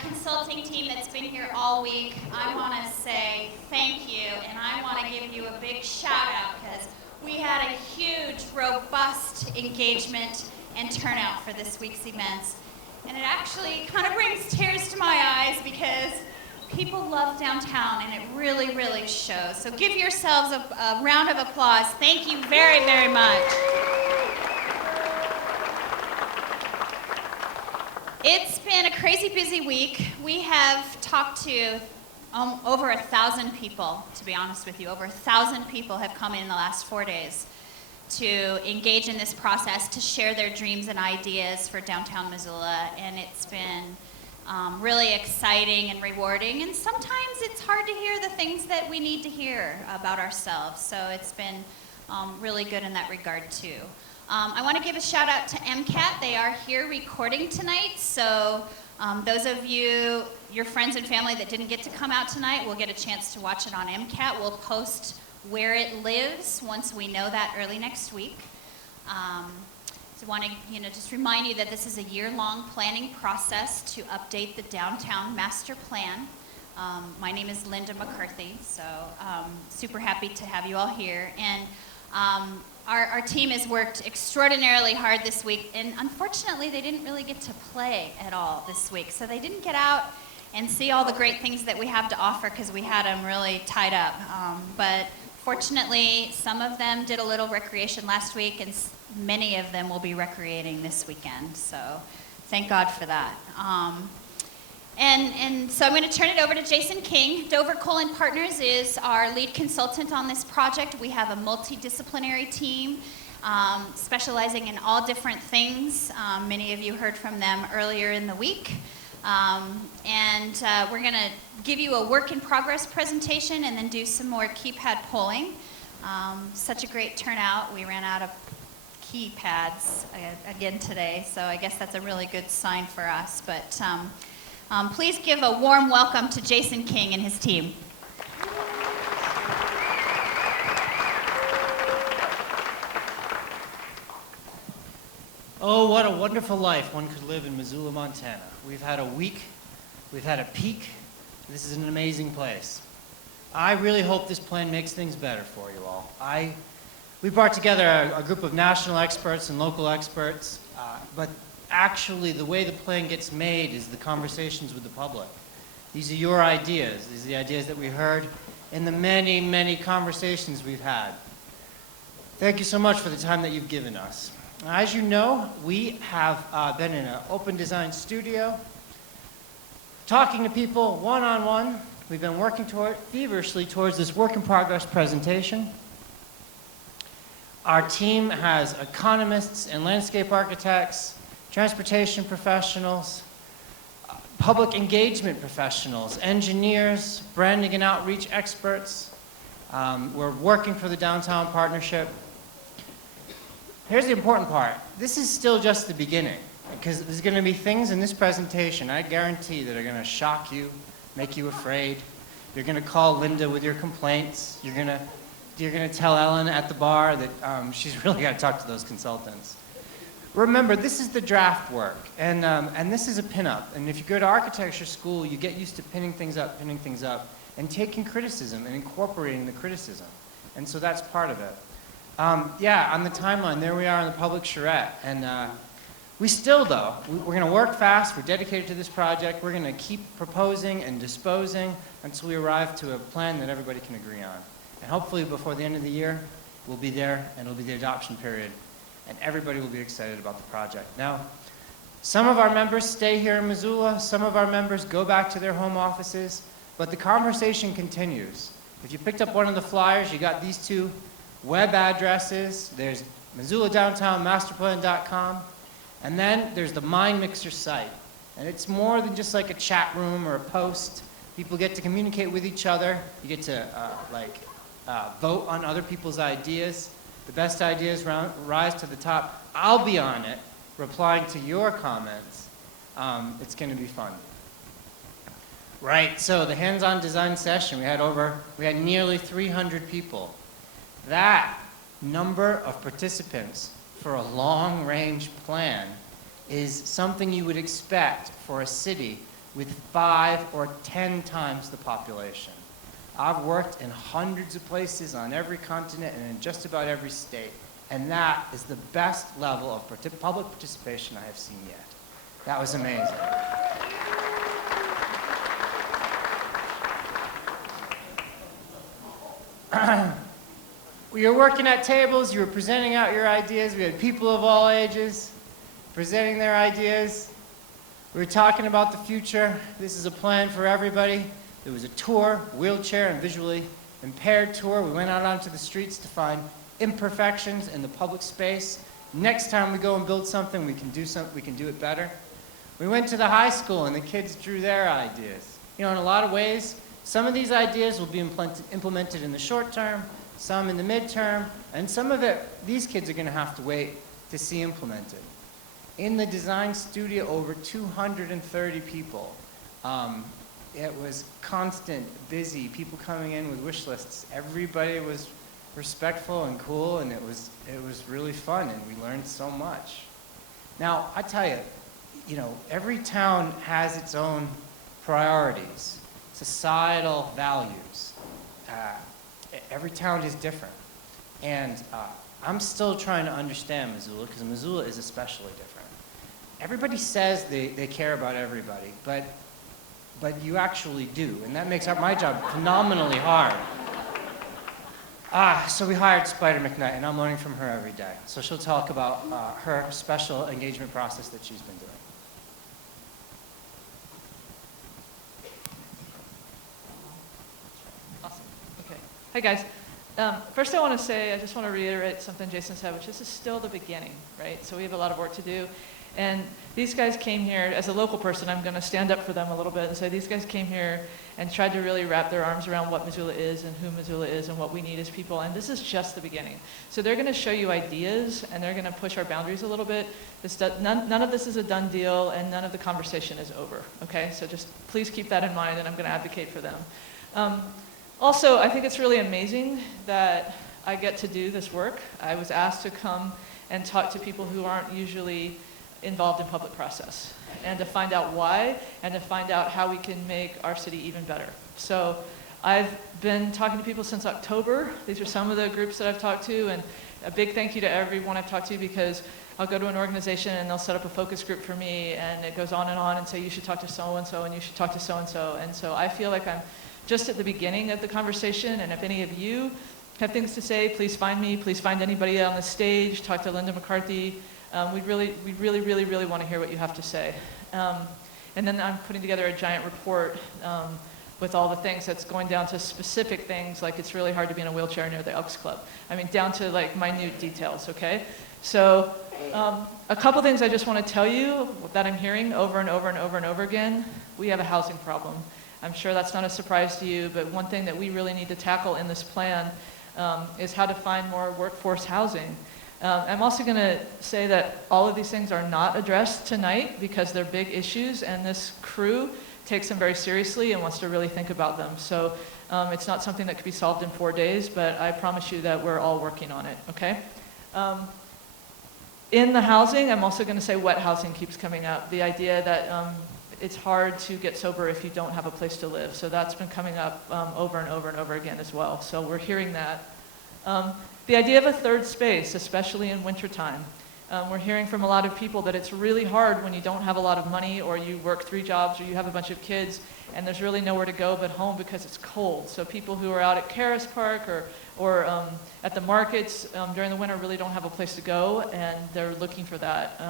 consulting team that's been here all week, I want to say thank you, and I want to give you a big shout out because we had a huge, robust engagement and turnout for this week's events. And it actually kind of brings tears to my eyes because people love downtown, and it really, really shows. So give yourselves a round of applause. Thank you very, very much. It's been a crazy busy week. We have talked to over 1,000 people, to be honest with you. Over 1,000 people have come in the last 4 days to engage in this process, to share their dreams and ideas for downtown Missoula. And it's been really exciting and rewarding. And sometimes it's hard to hear the things that we need to hear about ourselves. So it's been really good in that regard, too. I want to give a shout out to MCAT. They are here recording tonight, so those of you, your friends and family that didn't get to come out tonight, will get a chance to watch it on MCAT. We'll post where it lives once we know that early next week. So I want to just remind you that this is a year-long planning process to update the downtown master plan. My name is Linda McCarthy, so super happy to have you all here. And our team has worked extraordinarily hard this week, and unfortunately they didn't really get to play at all this week. So they didn't get out and see all the great things that we have to offer because we had them really tied up. But fortunately, some of them did a little recreation last week, and many of them will be recreating this weekend. So thank God for that. And so I'm going to turn it over to Jason King. Dover Colin Partners is our lead consultant on this project. We have a multidisciplinary team specializing in all different things. Many of you heard from them earlier in the week. We're going to give you a work in progress presentation and then do some more keypad polling. Such a great turnout. We ran out of keypads again today, so I guess that's a really good sign for us. But please give a warm welcome to Jason King and his team. Oh, what a wonderful life one could live in Missoula, Montana. We've had a week, we've had a peak. This is an amazing place. I really hope this plan makes things better for you all. We brought together a group of national experts and local experts, but actually, the way the plan gets made is the conversations with the public. These are your ideas. These are the ideas that we heard in the many, many conversations we've had. Thank you so much for the time that you've given us. As you know, we have been in an open design studio, talking to people one-on-one. We've been working feverishly towards this work in progress presentation. Our team has economists and landscape architects, transportation professionals, public engagement professionals, engineers, branding and outreach experts. We're working for the Downtown Partnership. Here's the important part. This is still just the beginning, because there's going to be things in this presentation, I guarantee, that are going to shock you, make you afraid. You're going to call Linda with your complaints. You're going to tell Ellen at the bar that she's really got to talk to those consultants. Remember, this is the draft work, and this is a pinup. And if you go to architecture school, you get used to pinning things up, and taking criticism and incorporating the criticism. And so that's part of it. Yeah, on the timeline, there we are in the public charrette. And we still, though, we're going to work fast. We're dedicated to this project. We're going to keep proposing and disposing until we arrive to a plan that everybody can agree on. And hopefully before the end of the year, we'll be there, and it'll be the adoption period. And everybody will be excited about the project. Now, some of our members stay here in Missoula, some of our members go back to their home offices, but the conversation continues. If you picked up one of the flyers, you got these two web addresses. There's MissoulaDowntownMasterPlan.com, and then there's the MindMixer site. And it's more than just like a chat room or a post. People get to communicate with each other. You get to vote on other people's ideas. The best ideas rise to the top. I'll be on it, replying to your comments. It's going to be fun. Right, so the hands-on design session, we had nearly 300 people. That number of participants for a long-range plan is something you would expect for a city with 5 or 10 times the population. I've worked in hundreds of places on every continent and in just about every state, and that is the best level of public participation I have seen yet. That was amazing. We were working at tables, you were presenting out your ideas, we had people of all ages presenting their ideas. We were talking about the future. This is a plan for everybody. There was a tour, wheelchair and visually impaired tour. We went out onto the streets to find imperfections in the public space. Next time we go and build something, we can do it better. We went to the high school and the kids drew their ideas. You know, in a lot of ways, some of these ideas will be implemented in the short term, some in the midterm, and some of it, these kids are going to have to wait to see implemented. In the design studio, over 230 people. It was constant, busy, people coming in with wish lists. Everybody was respectful and cool, and it was really fun, and we learned so much. Now, I tell you, you know, every town has its own priorities, societal values. Every town is different. And I'm still trying to understand Missoula, because Missoula is especially different. Everybody says they care about everybody, but you actually do, and that makes my job phenomenally hard. So we hired Spider McKnight, and I'm learning from her every day. So she'll talk about her special engagement process that she's been doing. Awesome. Okay. Hi, guys. First, I want to say, I just want to reiterate something Jason said, which is this is still the beginning, right? So we have a lot of work to do. And these guys came here, as a local person, I'm going to stand up for them a little bit and say these guys came here and tried to really wrap their arms around what Missoula is and who Missoula is and what we need as people. And this is just the beginning. So they're going to show you ideas, and they're going to push our boundaries a little bit. None of this is a done deal, and none of the conversation is over, okay? So just please keep that in mind, and I'm going to advocate for them. Also, I think it's really amazing that I get to do this work. I was asked to come and talk to people who aren't usually involved in public process, and to find out why, and to find out how we can make our city even better. So I've been talking to people since October. These are some of the groups that I've talked to, and a big thank you to everyone I've talked to, because I'll go to an organization and they'll set up a focus group for me, and it goes on and say you should talk to so-and-so and you should talk to so-and-so. And so I feel like I'm just at the beginning of the conversation, and if any of you have things to say, please find me, please find anybody on the stage, talk to Linda McCarthy. We really want to hear what you have to say. And then I'm putting together a giant report with all the things that's going down to specific things, like it's really hard to be in a wheelchair near the Elks Club. I mean, down to like minute details, okay? So a couple things I just want to tell you that I'm hearing over and over again. We have a housing problem. I'm sure that's not a surprise to you, but one thing that we really need to tackle in this plan is how to find more workforce housing. I'm also going to say that all of these things are not addressed tonight because they're big issues, and this crew takes them very seriously and wants to really think about them. So it's not something that could be solved in 4 days, but I promise you that we're all working on it, okay? In the housing, I'm also going to say wet housing keeps coming up. The idea that it's hard to get sober if you don't have a place to live. So that's been coming up over and over again as well. So we're hearing that. The idea of a third space, especially in wintertime. We're hearing from a lot of people that it's really hard when you don't have a lot of money, or you work 3 jobs, or you have a bunch of kids, and there's really nowhere to go but home because it's cold. So people who are out at Karis Park or at the markets during the winter really don't have a place to go, and they're looking for that.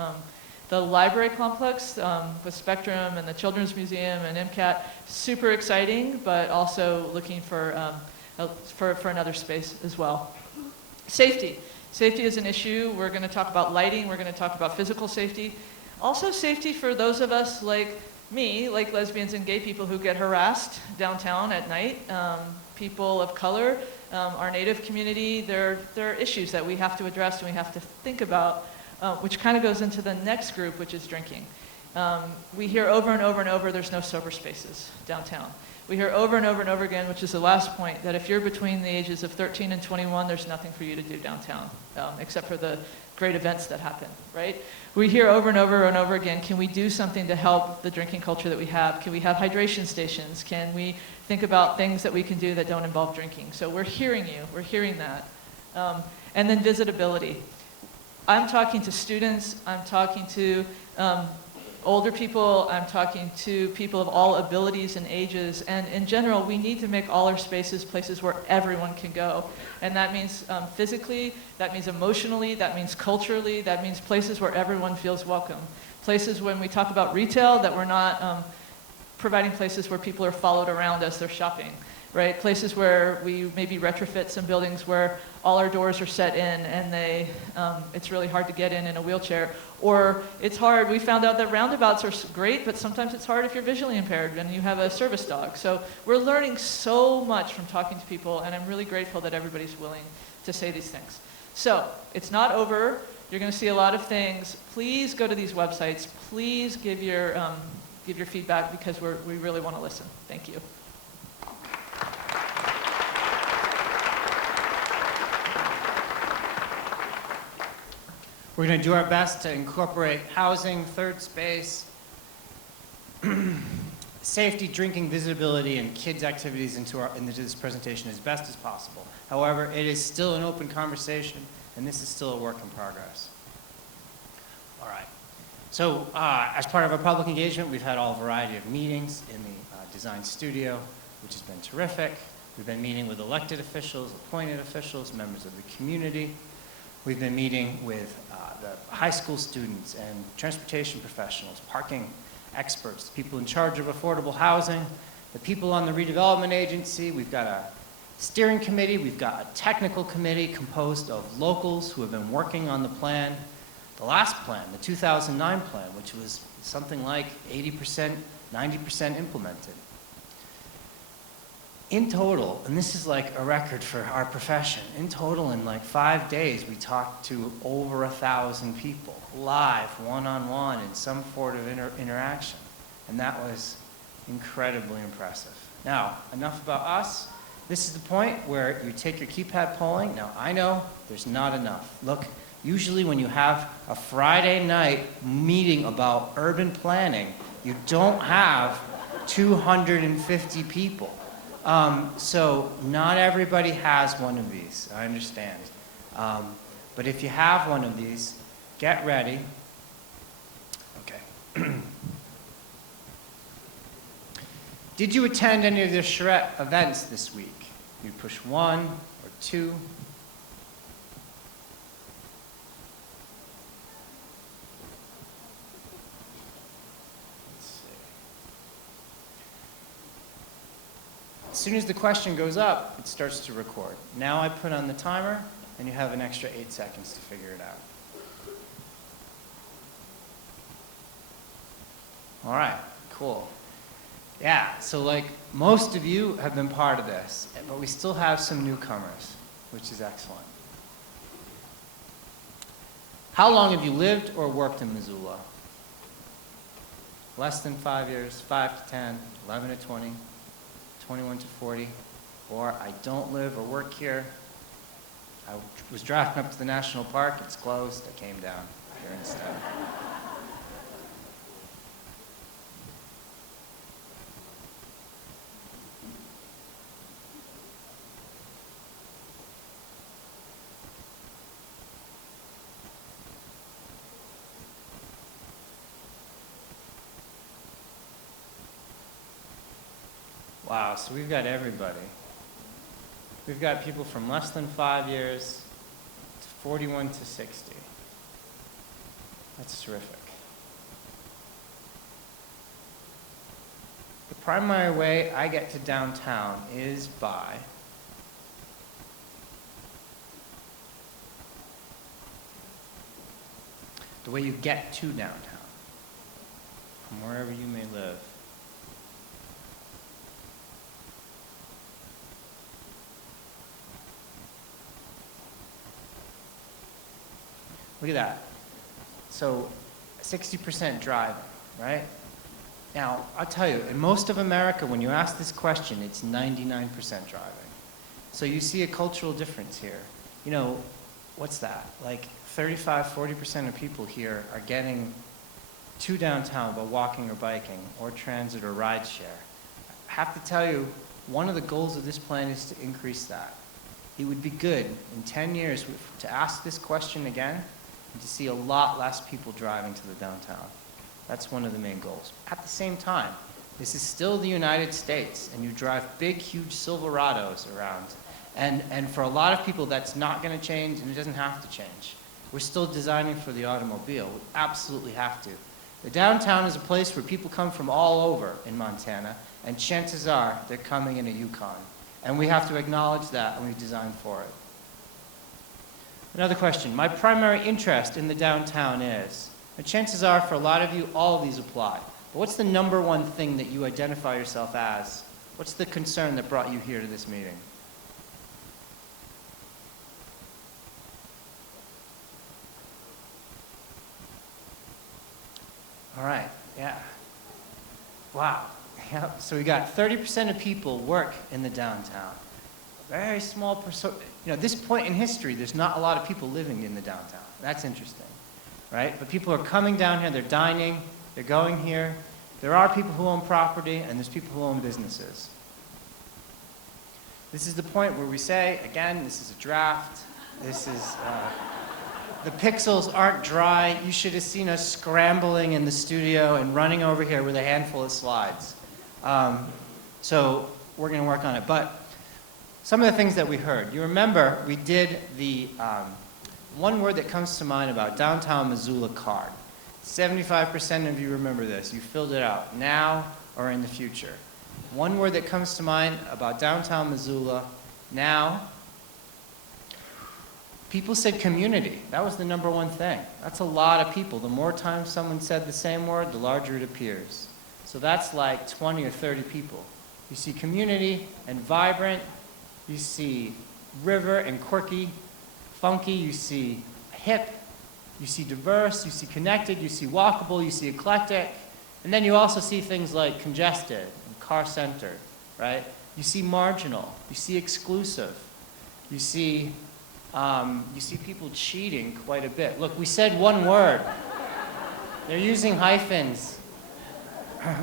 The library complex with Spectrum and the Children's Museum and MCAT, super exciting, but also looking for another space as well. Safety. Safety is an issue. We're going to talk about lighting. We're going to talk about physical safety. Also safety for those of us like me, like lesbians and gay people who get harassed downtown at night. People of color, our Native community, there are issues that we have to address and we have to think about, which kind of goes into the next group, which is drinking. We hear over and over there's no sober spaces downtown. We hear over and over again, which is the last point, that if you're between the ages of 13 and 21, there's nothing for you to do downtown, except for the great events that happen, right? We hear over and over and over again, can we do something to help the drinking culture that we have? Can we have hydration stations? Can we think about things that we can do that don't involve drinking? So we're hearing you, we're hearing that. And then visitability. I'm talking to students, I'm talking to older people, I'm talking to people of all abilities and ages, and in general, we need to make all our spaces places where everyone can go. And that means physically, that means emotionally, that means culturally, that means places where everyone feels welcome. Places when we talk about retail, that we're not providing places where people are followed around as they're shopping, right? Places where we maybe retrofit some buildings where all our doors are set in and it's really hard to get in a wheelchair. Or it's hard, we found out that roundabouts are great, but sometimes it's hard if you're visually impaired and you have a service dog. So we're learning so much from talking to people, and I'm really grateful that everybody's willing to say these things. So it's not over. You're going to see a lot of things. Please go to these websites. Please give your feedback, because we really want to listen. Thank you. We're going to do our best to incorporate housing, third space, safety, drinking, visibility, and kids' activities into this presentation as best as possible. However, it is still an open conversation, and this is still a work in progress. All right. So as part of our public engagement, we've had all variety of meetings in the design studio, which has been terrific. We've been meeting with elected officials, appointed officials, members of the community. We've been meeting with the high school students and transportation professionals, parking experts, people in charge of affordable housing, the people on the redevelopment agency. We've got a steering committee. We've got a technical committee composed of locals who have been working on the plan. The last plan, the 2009 plan, which was something like 80%, 90% implemented. In total, and this is like a record for our profession, in total in like 5 days we talked to over 1,000 people, live, one-on-one, in some sort of interaction. And that was incredibly impressive. Now, enough about us. This is the point where you take your keypad polling. Now, I know there's not enough. Look, usually when you have a Friday night meeting about urban planning, you don't have 250 people. So not everybody has one of these, I understand. But if you have one of these, get ready. Okay. Did you attend any of the charrette events this week? You push 1 or 2. As soon as the question goes up, it starts to record. Now I put on the timer, and you have an extra 8 seconds to figure it out. All right, cool. Yeah, so like most of you have been part of this, but we still have some newcomers, which is excellent. How long have you lived or worked in Missoula? Less than 5 years, 5 to 10, 11 to 20. 21 to 40, or I don't live or work here. I was driving up to the national park, it's closed, I came down here instead. Wow, so we've got everybody. We've got people from less than 5 years to 41 to 60. That's terrific. The primary way I get to downtown is by the way you get to downtown, from wherever you may live. Look at that. So 60% driving, right? Now, I'll tell you, in most of America, when you ask this question, it's 99% driving. So you see a cultural difference here. You know, what's that? Like 35, 40% of people here are getting to downtown by walking or biking or transit or rideshare. I have to tell you, one of the goals of this plan is to increase that. It would be good in 10 years to ask this question again and to see a lot less people driving to the downtown. That's one of the main goals. At the same time, this is still the United States, and you drive big, huge Silverados around. And for a lot of people, that's not going to change, and it doesn't have to change. We're still designing for the automobile. We absolutely have to. The downtown is a place where people come from all over in Montana, and chances are they're coming in a Yukon. And we have to acknowledge that, and we design for it. Another question. My primary interest in the downtown is, and chances are for a lot of you, all of these apply. But what's the number one thing that you identify yourself as? What's the concern that brought you here to this meeting? All right, yeah. Wow. Yep. So we got 30% of people work in the downtown. Very small percent. You know, at this point in history, there's not a lot of people living in the downtown. That's interesting, right? But people are coming down here, they're dining, they're going here. There are people who own property, and there's people who own businesses. This is the point where we say, again, this is a draft. This is, the pixels aren't dry. You should have seen us scrambling in the studio and running over here with a handful of slides. So we're going to work on it. But some of the things that we heard. You remember we did the one word that comes to mind about downtown Missoula card. 75% of you remember this. You filled it out, now or in the future. One word that comes to mind about downtown Missoula, now. People said community. That was the number one thing. That's a lot of people. The more times someone said the same word, the larger it appears. So that's like 20 or 30 people. You see community and vibrant. You see river and quirky, funky. You see hip. You see diverse. You see connected. You see walkable. You see eclectic. And then you also see things like congested and car-centered, right? You see marginal. You see exclusive. You see people cheating quite a bit. Look, we said one word. They're using hyphens.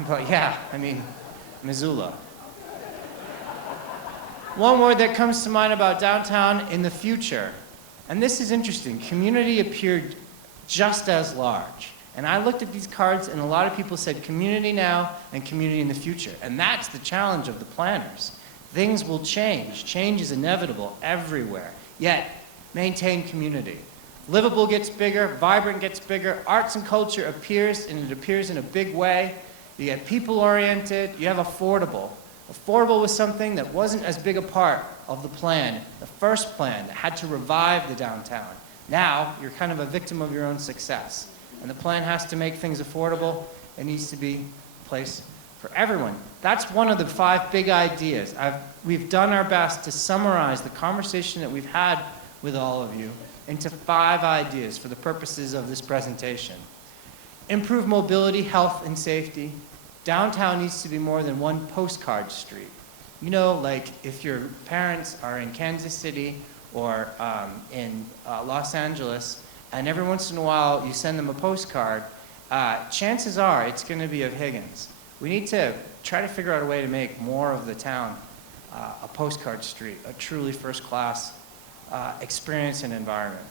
But yeah, I mean, Missoula. One word that comes to mind about downtown in the future, and this is interesting, community appeared just as large. And I looked at these cards, and a lot of people said community now and community in the future. And that's the challenge of the planners. Things will change. Change is inevitable everywhere. Yet, maintain community. Livable gets bigger, vibrant gets bigger, arts and culture appears, and it appears in a big way. You get people-oriented, you have affordable. Affordable was something that wasn't as big a part of the plan, the first plan that had to revive the downtown. Now, you're kind of a victim of your own success. And the plan has to make things affordable. It needs to be a place for everyone. That's one of the 5 big ideas. We've done our best to summarize the conversation that we've had with all of you into 5 ideas for the purposes of this presentation. Improve mobility, health, and safety. Downtown needs to be more than one postcard street. You know, like if your parents are in Kansas City or in Los Angeles, and every once in a while you send them a postcard, chances are it's going to be of Higgins. We need to try to figure out a way to make more of the town a postcard street, a truly first-class experience and environment.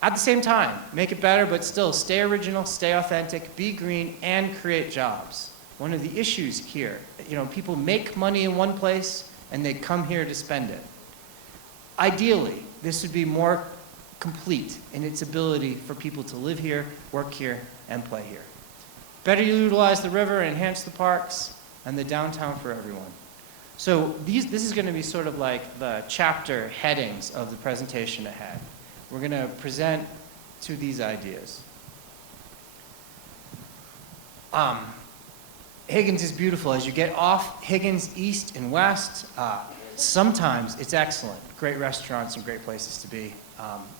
At the same time, make it better, but still stay original, stay authentic, be green, and create jobs. One of the issues here, you know, people make money in one place and they come here to spend it. Ideally, this would be more complete in its ability for people to live here, work here, and play here. Better utilize the river, enhance the parks, and the downtown for everyone. So this is going to be sort of like the chapter headings of the presentation ahead. We're going to present to these ideas. Higgins is beautiful. As you get off Higgins east and west, sometimes it's excellent. Great restaurants and great places to be.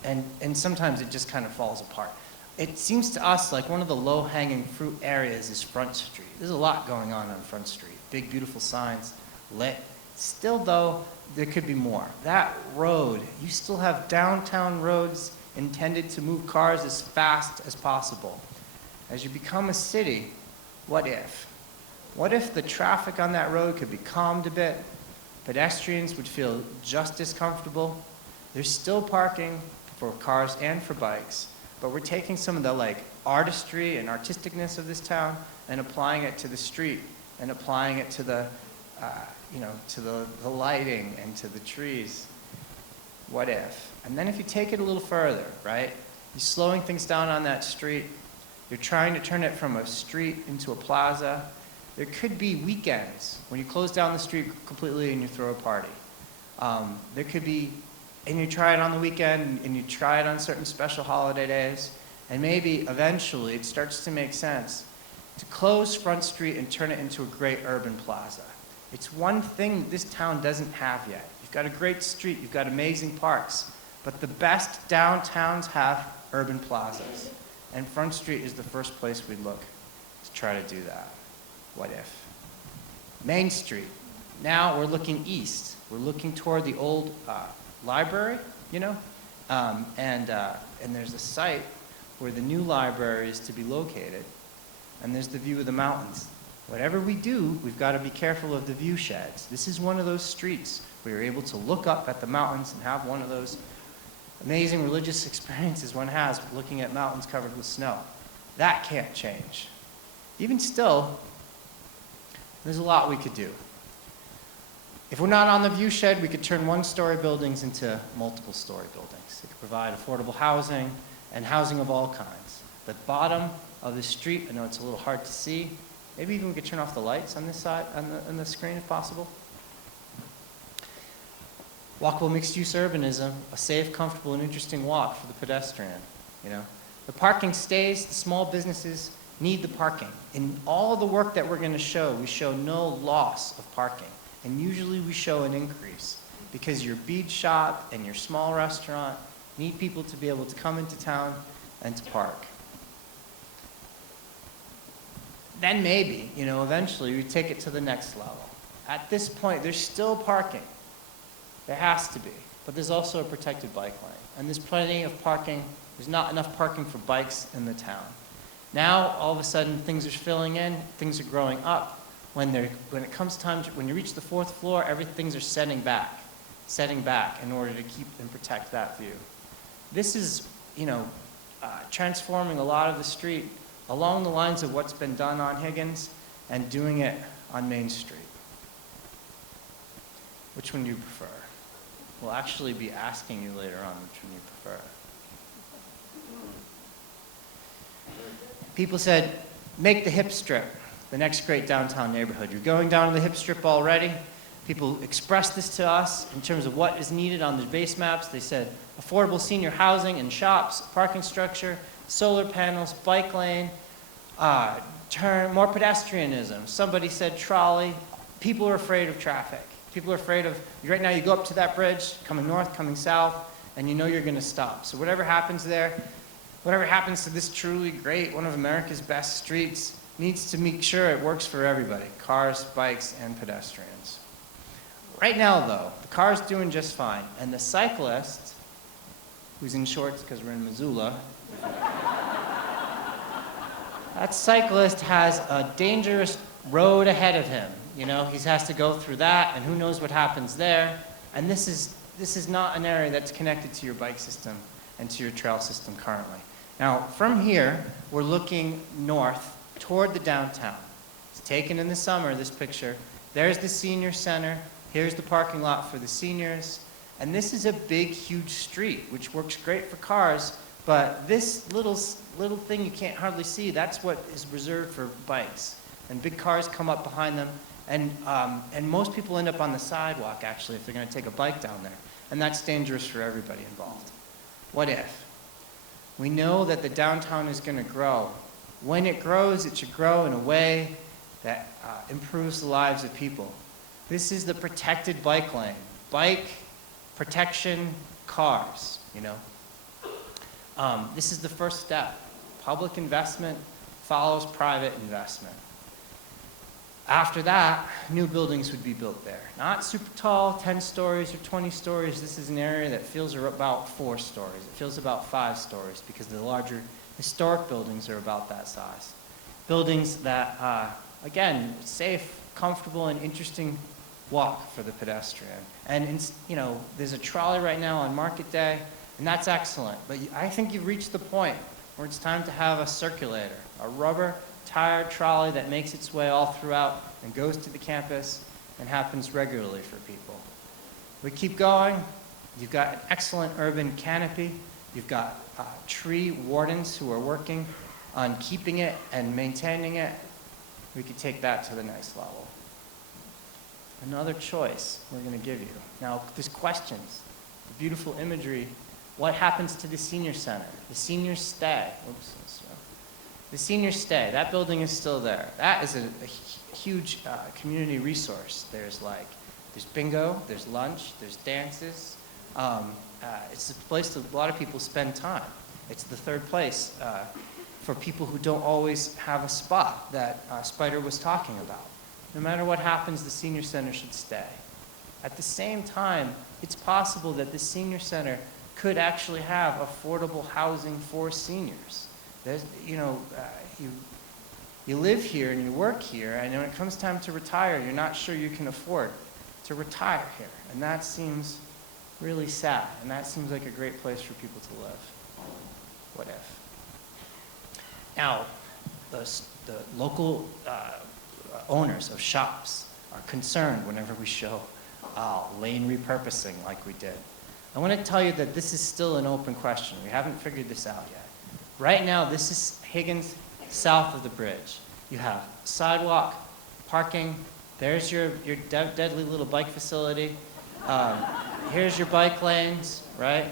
And sometimes it just kind of falls apart. It seems to us like one of the low-hanging fruit areas is Front Street. There's a lot going on Front Street. Big, beautiful signs, lit. Still, though, there could be more. That road, you still have downtown roads intended to move cars as fast as possible. As you become a city, what if? What if the traffic on that road could be calmed a bit? Pedestrians would feel just as comfortable. There's still parking for cars and for bikes, but we're taking some of the artistry and artisticness of this town and applying it to the street and applying it to the, to the lighting and to the trees. What if? And then if you take it a little further, right? You're slowing things down on that street. You're trying to turn it from a street into a plaza. There could be weekends when you close down the street completely and you throw a party. There could be, and you try it on the weekend and you try it on certain special holiday days. And maybe eventually it starts to make sense to close Front Street and turn it into a great urban plaza. It's one thing this town doesn't have yet. You've got a great street, you've got amazing parks, but the best downtowns have urban plazas. And Front Street is the first place we'd look to try to do that. What if? Main Street. Now we're looking east. We're looking toward the old library, and there's a site where the new library is to be located, and there's the view of the mountains. Whatever we do, we've got to be careful of the view sheds. This is one of those streets where you're able to look up at the mountains and have one of those amazing religious experiences one has looking at mountains covered with snow. That can't change. Even still, there's a lot we could do. If we're not on the view shed, we could turn one-story buildings into multiple-story buildings. It could provide affordable housing and housing of all kinds. The bottom of the street, I know it's a little hard to see. Maybe even we could turn off the lights on this side, on the screen if possible. Walkable mixed-use urbanism, a safe, comfortable, and interesting walk for the pedestrian, The parking stays, the small businesses need the parking. In all the work that we're going to show, we show no loss of parking. And usually we show an increase because your bead shop and your small restaurant need people to be able to come into town and to park. Then maybe, eventually we take it to the next level. At this point, there's still parking. There has to be. But there's also a protected bike lane. And there's plenty of parking. There's not enough parking for bikes in the town. Now, all of a sudden, things are filling in, things are growing up. When it comes time when you reach the 4th floor, things are setting back in order to keep and protect that view. This is, transforming a lot of the street along the lines of what's been done on Higgins and doing it on Main Street. Which one do you prefer? We'll actually be asking you later on which one you prefer. People said, make the hip strip the next great downtown neighborhood. You're going down to the hip strip already. People expressed this to us in terms of what is needed on the base maps. They said affordable senior housing and shops, parking structure, solar panels, bike lane, more pedestrianism. Somebody said trolley. People are afraid of traffic. People are afraid of, right now you go up to that bridge, coming north, coming south, and you know you're going to stop. So whatever happens there, whatever happens to this truly great, one of America's best streets, needs to make sure it works for everybody, cars, bikes, and pedestrians. Right now, though, the car's doing just fine, and the cyclist, who's in shorts because we're in Missoula, that cyclist has a dangerous road ahead of him. He has to go through that, and who knows what happens there. And this is not an area that's connected to your bike system and to your trail system currently. Now, from here, we're looking north toward the downtown. It's taken in the summer, this picture. There's the senior center. Here's the parking lot for the seniors. And this is a big, huge street, which works great for cars, but this little thing you can't hardly see, that's what is reserved for bikes. And big cars come up behind them, and most people end up on the sidewalk, actually, if they're going to take a bike down there. And that's dangerous for everybody involved. What if? We know that the downtown is going to grow. When it grows, it should grow in a way that improves the lives of people. This is the protected bike lane. Bike, protection, cars, This is the first step. Public investment follows private investment. After that, new buildings would be built there. Not super tall, 10 stories or 20 stories. This is an area that feels about 4 stories. It feels about 5 stories because the larger historic buildings are about that size. Buildings that, again, safe, comfortable, and interesting walk for the pedestrian. And, there's a trolley right now on Market Day, and that's excellent. But I think you've reached the point where it's time to have a circulator, a rubber tire trolley that makes its way all throughout and goes to the campus and happens regularly for people. We keep going. You've got an excellent urban canopy. You've got tree wardens who are working on keeping it and maintaining it. We could take that to the next level. Another choice we're going to give you. Now, there's questions. The beautiful imagery. What happens to the senior center? The seniors stay. Oops. The seniors stay. That building is still there. That is a huge community resource. There's bingo, there's lunch, there's dances. It's a place that a lot of people spend time. It's the third place for people who don't always have a spot that Spider was talking about. No matter what happens, the senior center should stay. At the same time, it's possible that the senior center could actually have affordable housing for seniors. There's, you live here and you work here, and when it comes time to retire, you're not sure you can afford to retire here. And that seems really sad, and that seems like a great place for people to live. What if? Now, the local owners of shops are concerned whenever we show lane repurposing like we did. I want to tell you that this is still an open question. We haven't figured this out yet. Right now, this is Higgins, south of the bridge. You have sidewalk, parking. There's your deadly little bike facility. Here's your bike lanes, right?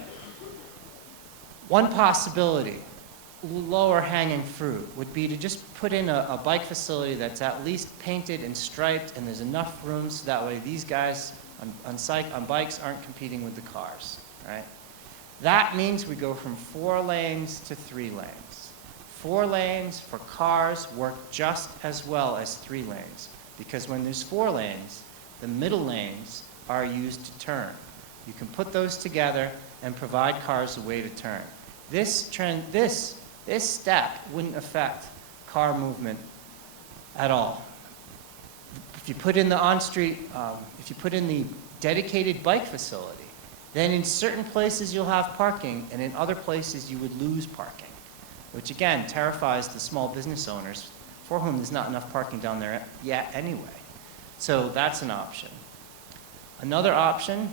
One possibility, lower hanging fruit, would be to just put in a bike facility that's at least painted and striped, and there's enough room so that way these guys on bikes aren't competing with the cars, right? That means we go from 4 lanes to 3 lanes. 4 lanes for cars work just as well as 3 lanes, because when there's 4 lanes, the middle lanes are used to turn. You can put those together and provide cars a way to turn. This step wouldn't affect car movement at all. If you put in the on-street, if you put in the dedicated bike facility, then in certain places you'll have parking, and in other places you would lose parking, which again terrifies the small business owners for whom there's not enough parking down there yet anyway. So that's an option. Another option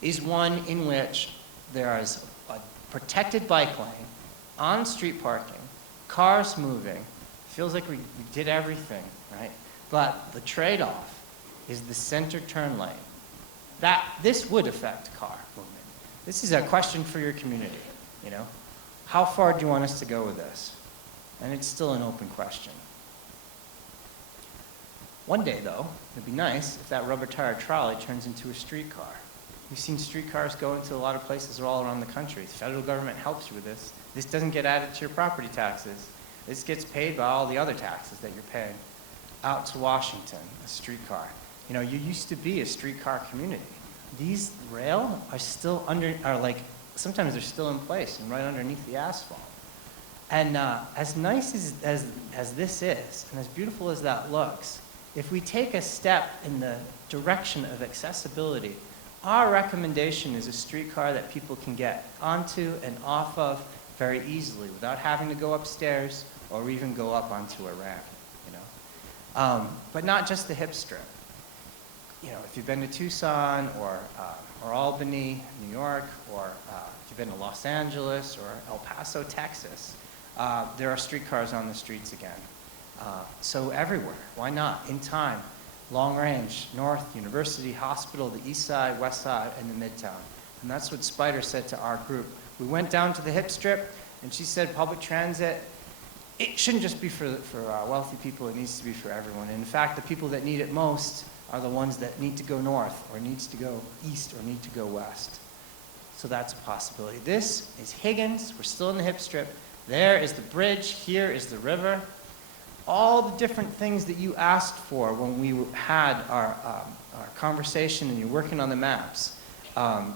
is one in which there is a protected bike lane, on-street parking, cars moving. Feels like we did everything, right? But the trade-off is the center turn lane. This would affect car movement. This is a question for your community, How far do you want us to go with this? And it's still an open question. One day, though, it'd be nice if that rubber tire trolley turns into a streetcar. We've seen streetcars go into a lot of places all around the country. The federal government helps you with this. This doesn't get added to your property taxes. This gets paid by all the other taxes that you're paying out to Washington, a streetcar. You used to be a streetcar community. These rail are still sometimes they're still in place and right underneath the asphalt. And as nice as this is, and as beautiful as that looks, if we take a step in the direction of accessibility, our recommendation is a streetcar that people can get onto and off of very easily without having to go upstairs or even go up onto a ramp, But not just the hip strip. If you've been to Tucson or Albany, New York, or if you've been to Los Angeles or El Paso, Texas, there are streetcars on the streets again. So everywhere, why not? In time, long range, North, University, Hospital, the East Side, West Side, and the Midtown. And that's what Spider said to our group. We went down to the hip strip, and she said public transit, it shouldn't just be for wealthy people, it needs to be for everyone. And in fact, the people that need it most are the ones that need to go north, or needs to go east, or need to go west. So that's a possibility. This is Higgins. We're still in the hip strip. There is the bridge. Here is the river. all the different things that you asked for when we had our conversation and you're working on the maps.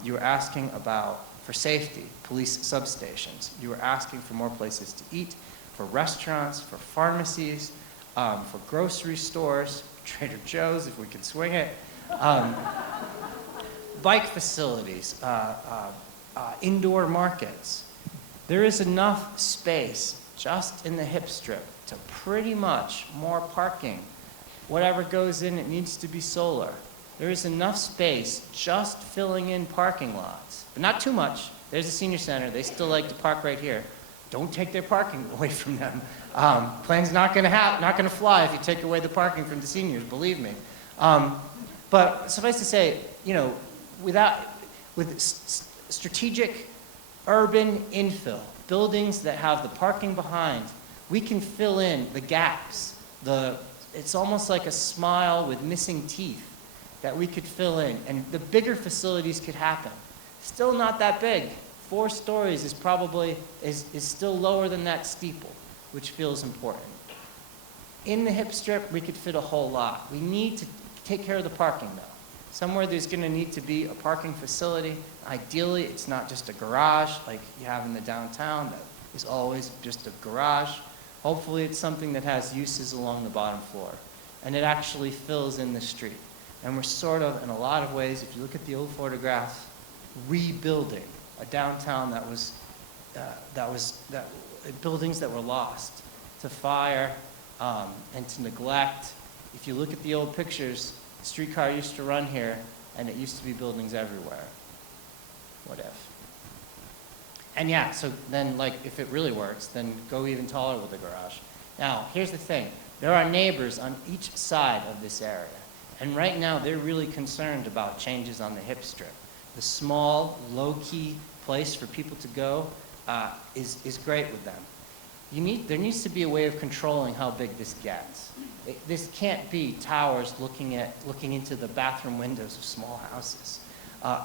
You were asking about, for safety, police substations. You were asking for more places to eat, for restaurants, for pharmacies, for grocery stores, Trader Joe's if we can swing it, bike facilities, indoor markets. There is enough space just in the hip strip to pretty much more parking. Whatever goes in, it needs to be solar. There is enough space just filling in parking lots, but not too much. There's a senior center. They still like to park right here. Don't take their parking away from them. Plan's not going to fly if you take away the parking from the seniors, believe me. But suffice to say, you know, with strategic urban infill, buildings that have the parking behind, we can fill in the gaps. It's almost like a smile with missing teeth that we could fill in, and the bigger facilities could happen. Still not that big. 4 stories is probably, is still lower than that steeple, which feels important. In the hip strip, we could fit a whole lot. We need to take care of the parking though. Somewhere there's gonna need to be a parking facility. Ideally, it's not just a garage like you have in the downtown that is always just a garage. Hopefully it's something that has uses along the bottom floor. And it actually fills in the street. And we're sort of, in a lot of ways, if you look at the old photographs, rebuilding a downtown buildings that were lost to fire and to neglect. If you look at the old pictures, the streetcar used to run here, and it used to be buildings everywhere. What if? And yeah, so then, like, if it really works, then go even taller with the garage. Now, here's the thing. There are neighbors on each side of this area. And right now, they're really concerned about changes on the hip strip. The small, low-key place for people to go is great with them. There needs to be a way of controlling how big this gets. This can't be towers looking into the bathroom windows of small houses.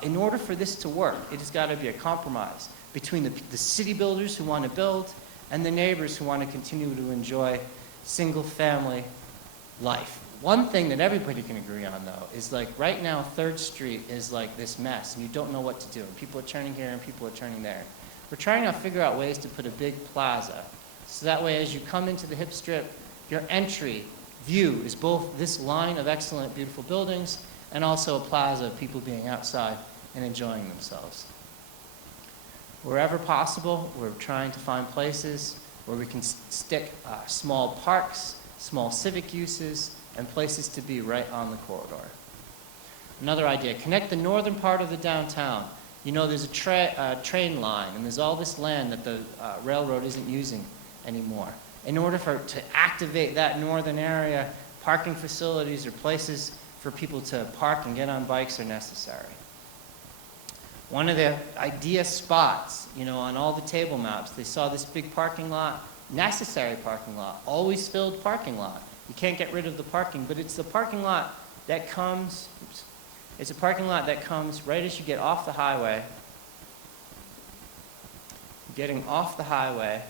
In order for this to work, it has got to be a compromise between the city builders who want to build and the neighbors who want to continue to enjoy single-family life. One thing that everybody can agree on, though, is like right now 3rd Street is like this mess, and you don't know what to do. And people are turning here and people are turning there. We're trying to figure out ways to put a big plaza, so that way as you come into the hip strip, your entry view is both this line of excellent, beautiful buildings and also a plaza of people being outside and enjoying themselves. Wherever possible, we're trying to find places where we can stick small parks, small civic uses, and places to be right on the corridor. Another idea, connect the northern part of the downtown. You know, there's a train line, and there's all this land that the railroad isn't using anymore. In order to activate that northern area, parking facilities or places for people to park and get on bikes are necessary. One of the idea spots, you know, on all the table maps, they saw this big parking lot, necessary parking lot, always filled parking lot. You can't get rid of the parking, but it's the parking lot that comes, it's a parking lot that comes right as you get off the highway, getting off the highway,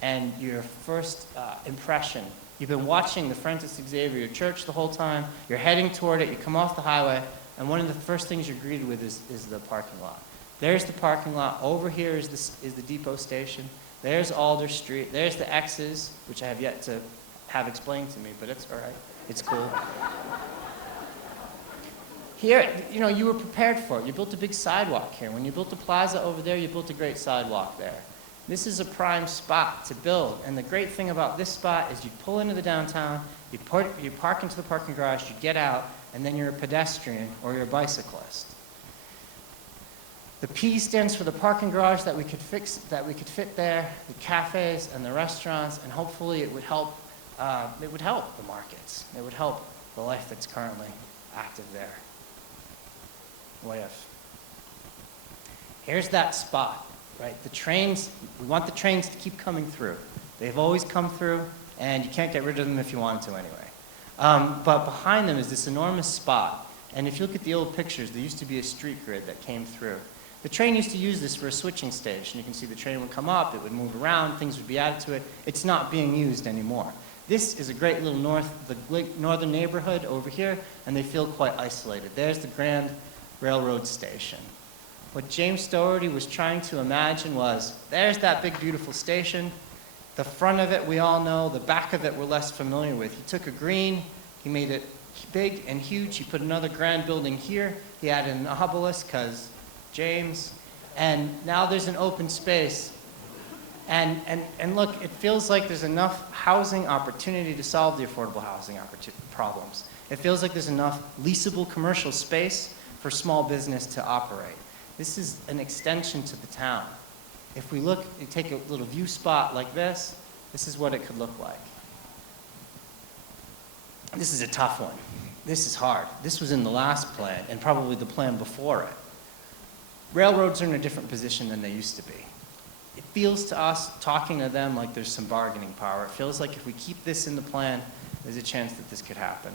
and your first impression. You've been watching the Francis Xavier Church the whole time, you're heading toward it, you come off the highway, and one of the first things you're greeted with is the parking lot. There's the parking lot, over here is the depot station, there's Alder Street, there's the X's, which I have yet to have explained to me, but it's all right, it's cool. Here, you know, you were prepared for it. You built a big sidewalk here. When you built the plaza over there, you built a great sidewalk there. This is a prime spot to build, and the great thing about this spot is you pull into the downtown, you park into the parking garage, you get out, and then you're a pedestrian or you're a bicyclist. The P stands for the parking garage that we could fit there, the cafes and the restaurants, and hopefully it would help the markets. It would help the life that's currently active there. What if? Here's that spot, right? The trains, we want the trains to keep coming through. They've always come through, and you can't get rid of them if you want to anyway. But behind them is this enormous spot. And if you look at the old pictures, there used to be a street grid that came through. The train used to use this for a switching stage. And you can see the train would come up, it would move around, things would be added to it. It's not being used anymore. This is a great little northern neighborhood over here, and they feel quite isolated. There's the Grand Railroad Station. What James Doherty was trying to imagine was, there's that big, beautiful station. The front of it we all know, the back of it we're less familiar with. He took a green, he made it big and huge. He put another grand building here. He added an obelisk, because James. And now there's an open space. And look, it feels like there's enough housing opportunity to solve the affordable housing problems. It feels like there's enough leasable commercial space for small business to operate. This is an extension to the town. If we look, you take a little view spot like this is what it could look like. This is a tough one. This is hard. This was in the last plan, and probably the plan before it. Railroads are in a different position than they used to be. It feels to us, talking to them, like there's some bargaining power. It feels like if we keep this in the plan, there's a chance that this could happen,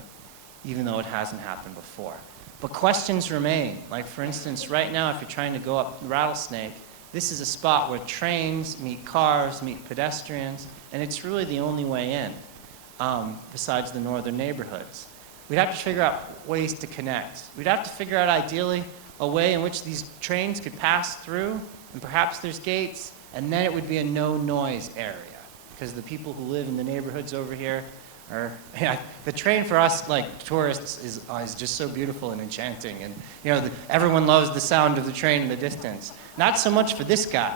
even though it hasn't happened before. But questions remain. Like, for instance, right now, if you're trying to go up Rattlesnake, this is a spot where trains meet cars, meet pedestrians, and it's really the only way in, besides the northern neighborhoods. We'd have to figure out ways to connect. We'd have to figure out, ideally, a way in which these trains could pass through, and perhaps there's gates, and then it would be a no-noise area, because the people who live in the neighborhoods over here are, the train for us, like tourists, is just so beautiful and enchanting, and everyone loves the sound of the train in the distance. Not so much for this guy,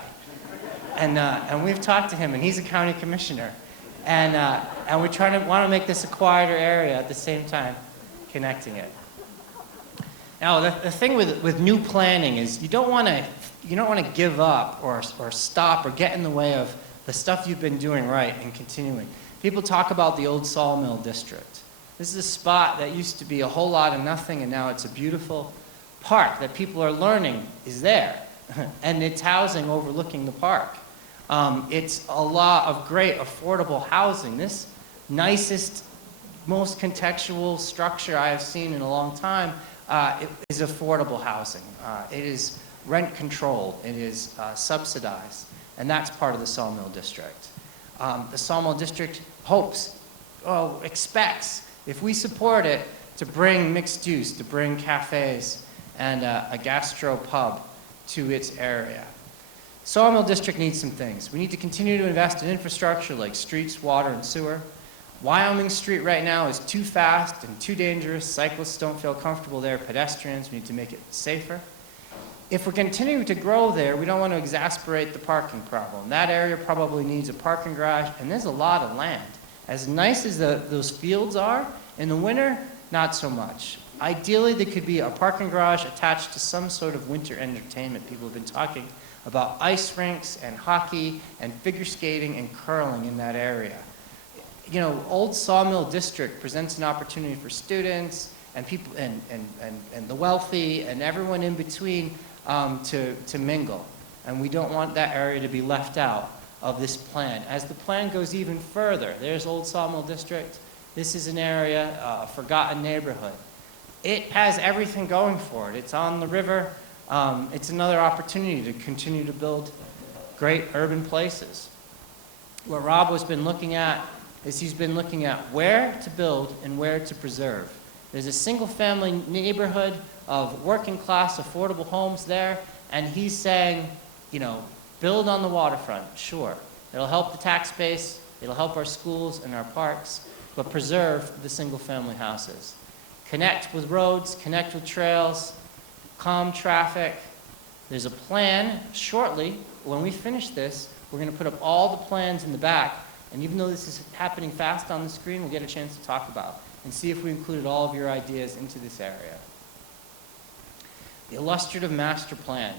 and we've talked to him, and he's a county commissioner, and we want to make this a quieter area at the same time, connecting it. Now, the thing with new planning is you don't want to give up or stop or get in the way of the stuff you've been doing right and continuing. People talk about the old Sawmill District. This is a spot that used to be a whole lot of nothing, and now it's a beautiful park that people are learning is there. And it's housing overlooking the park. It's a lot of great affordable housing. This nicest, most contextual structure I have seen in a long time is affordable housing. It is rent controlled. It is subsidized. And that's part of the Sawmill District. The Sawmill District expects, if we support it, to bring mixed use, to bring cafes and a gastro pub to its area. Sawmill District needs some things. We need to continue to invest in infrastructure like streets, water, and sewer. Wyoming Street right now is too fast and too dangerous. Cyclists don't feel comfortable there. Pedestrians, we need to make it safer. If we're continuing to grow there, we don't want to exasperate the parking problem. That area probably needs a parking garage, and there's a lot of land. As nice as those fields are, in the winter, not so much. Ideally, there could be a parking garage attached to some sort of winter entertainment. People have been talking about ice rinks and hockey and figure skating and curling in that area. Old Sawmill District presents an opportunity for students and people and the wealthy and everyone in between to mingle. And we don't want that area to be left out of this plan. As the plan goes even further, there's Old Sawmill District. This is an area, a forgotten neighborhood. It has everything going for it. It's on the river. It's another opportunity to continue to build great urban places. What Rob has been looking at is he's been looking at where to build and where to preserve. There's a single-family neighborhood of working-class, affordable homes there, and he's saying, build on the waterfront, sure. It'll help the tax base, it'll help our schools and our parks, but preserve the single-family houses. Connect with roads, connect with trails, calm traffic. There's a plan shortly. When we finish this, we're going to put up all the plans in the back, and even though this is happening fast on the screen, we'll get a chance to talk about and see if we included all of your ideas into this area. The illustrative master plan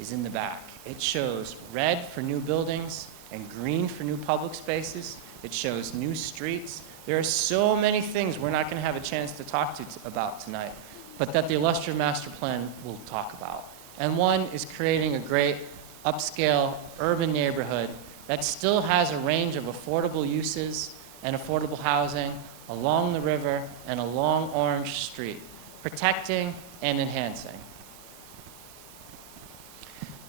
is in the back. It shows red for new buildings and green for new public spaces. It shows new streets. There are so many things we're not going to have a chance to talk about tonight, but that the illustrative master plan will talk about. And one is creating a great upscale urban neighborhood that still has a range of affordable uses and affordable housing along the river and along Orange Street, protecting and enhancing.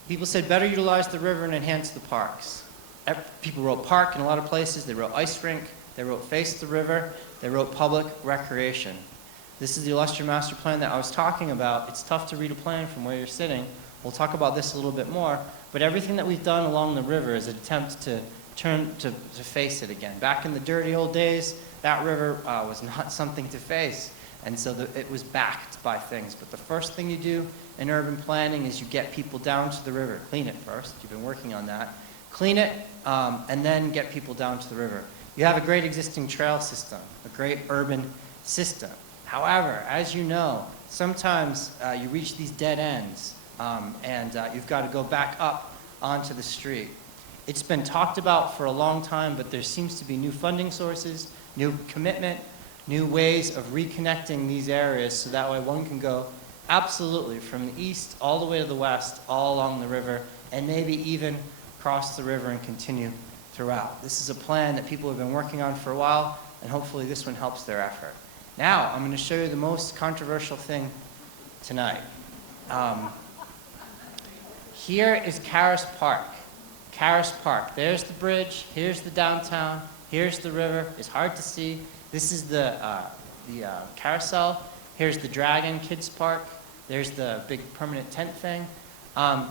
People said better utilize the river and enhance the parks. People wrote park in a lot of places. They wrote ice rink. They wrote Face the River. They wrote Public Recreation. This is the illustrious master plan that I was talking about. It's tough to read a plan from where you're sitting. We'll talk about this a little bit more. But everything that we've done along the river is an attempt to face it again. Back in the dirty old days, that river was not something to face. And so it was backed by things. But the first thing you do in urban planning is you get people down to the river. Clean it first. You've been working on that. Clean it, and then get people down to the river. You have a great existing trail system, a great urban system. However, as you know, sometimes you reach these dead ends, and you've got to go back up onto the street. It's been talked about for a long time, but there seems to be new funding sources, new commitment, new ways of reconnecting these areas so that way one can go absolutely from the east all the way to the west, all along the river, and maybe even cross the river and continue throughout. This is a plan that people have been working on for a while, and hopefully this one helps their effort. Now, I'm going to show you the most controversial thing tonight. Here is Caras Park. Caras Park. There's the bridge. Here's the downtown. Here's the river. It's hard to see. This is the carousel. Here's the Dragon Kids Park. There's the big permanent tent thing.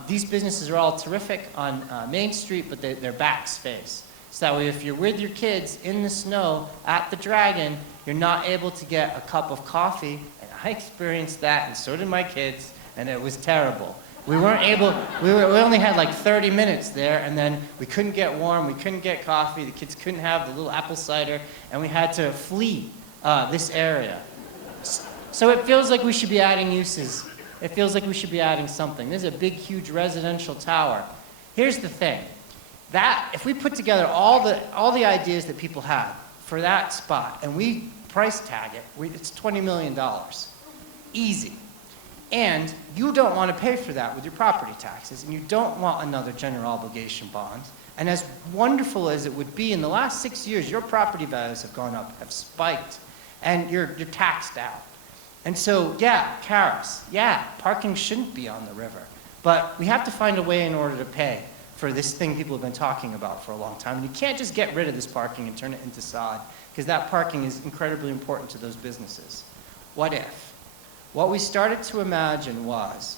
These businesses are all terrific on Main Street, but they're backspace. So that way, if you're with your kids in the snow at the Dragon, you're not able to get a cup of coffee. And I experienced that, and so did my kids, and it was terrible. We weren't able, we only had like 30 minutes there, and then we couldn't get warm, we couldn't get coffee, the kids couldn't have the little apple cider, and we had to flee this area. So it feels like we should be adding uses. It feels like we should be adding something. There's a big, huge residential tower. Here's the thing. That, if we put together all the ideas that people have for that spot, and we price tag it, it's $20 million. Easy. And you don't want to pay for that with your property taxes, and you don't want another general obligation bond. And as wonderful as it would be, in the last 6 years, your property values have gone up, have spiked, and you're taxed out. And so, yeah, Caras, yeah, parking shouldn't be on the river. But we have to find a way in order to pay for this thing people have been talking about for a long time. And you can't just get rid of this parking and turn it into sod, because that parking is incredibly important to those businesses. What if? What we started to imagine was,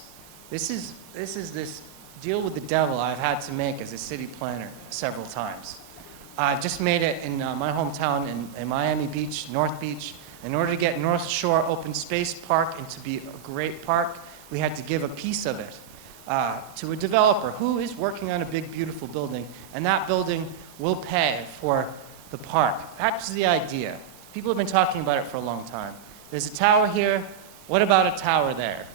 this is this deal with the devil I've had to make as a city planner several times. I've just made it in my hometown in Miami Beach, North Beach. In order to get North Shore Open Space Park and to be a great park, we had to give a piece of it to a developer who is working on a big, beautiful building, and that building will pay for the park. That's the idea. People have been talking about it for a long time. There's a tower here. What about a tower there?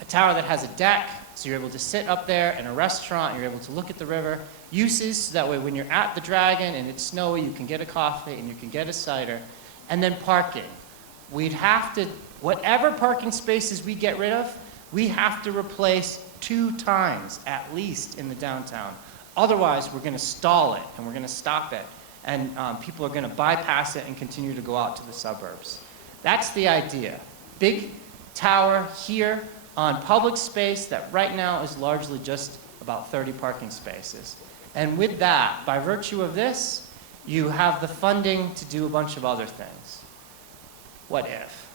A tower that has a deck, so you're able to sit up there, and a restaurant, and you're able to look at the river. Uses, so that way when you're at the Dragon and it's snowy, you can get a coffee and you can get a cider. And then parking. We'd have to, whatever parking spaces we get rid of, we have to replace 2 times at least in the downtown. Otherwise, we're going to stall it and we're going to stop it. And people are going to bypass it and continue to go out to the suburbs. That's the idea. Big tower here on public space that right now is largely just about 30 parking spaces. And with that, by virtue of this, you have the funding to do a bunch of other things. What if?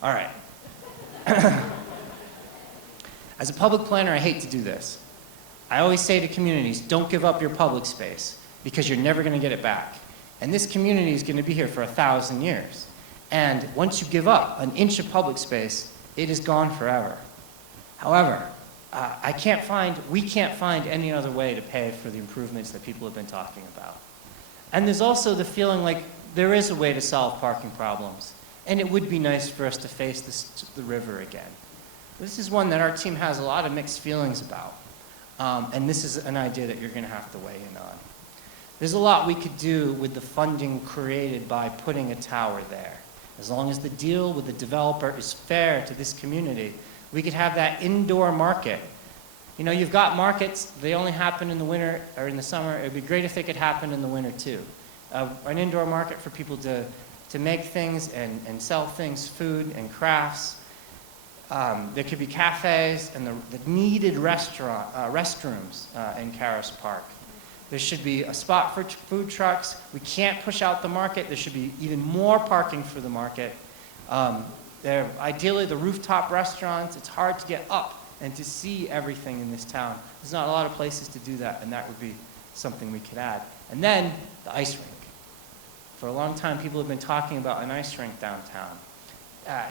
All right. As a public planner, I hate to do this. I always say to communities, don't give up your public space because you're never going to get it back. And this community is going to be here for 1,000 years. And once you give up an inch of public space, it is gone forever. However, we can't find any other way to pay for the improvements that people have been talking about. And there's also the feeling like there is a way to solve parking problems. And it would be nice for us to face the river again. This is one that our team has a lot of mixed feelings about. And this is an idea that you're going to have to weigh in on. There's a lot we could do with the funding created by putting a tower there. As long as the deal with the developer is fair to this community, we could have that indoor market. You know, you've got markets, they only happen in the winter or in the summer. It would be great if they could happen in the winter too. An indoor market for people to make things and sell things, food and crafts. There could be cafes and the needed restrooms in Caras Park. There should be a spot for food trucks. We can't push out the market. There should be even more parking for the market. Ideally, the rooftop restaurants, it's hard to get up and to see everything in this town. There's not a lot of places to do that, and that would be something we could add. And then the ice rink. For a long time, people have been talking about an ice rink downtown.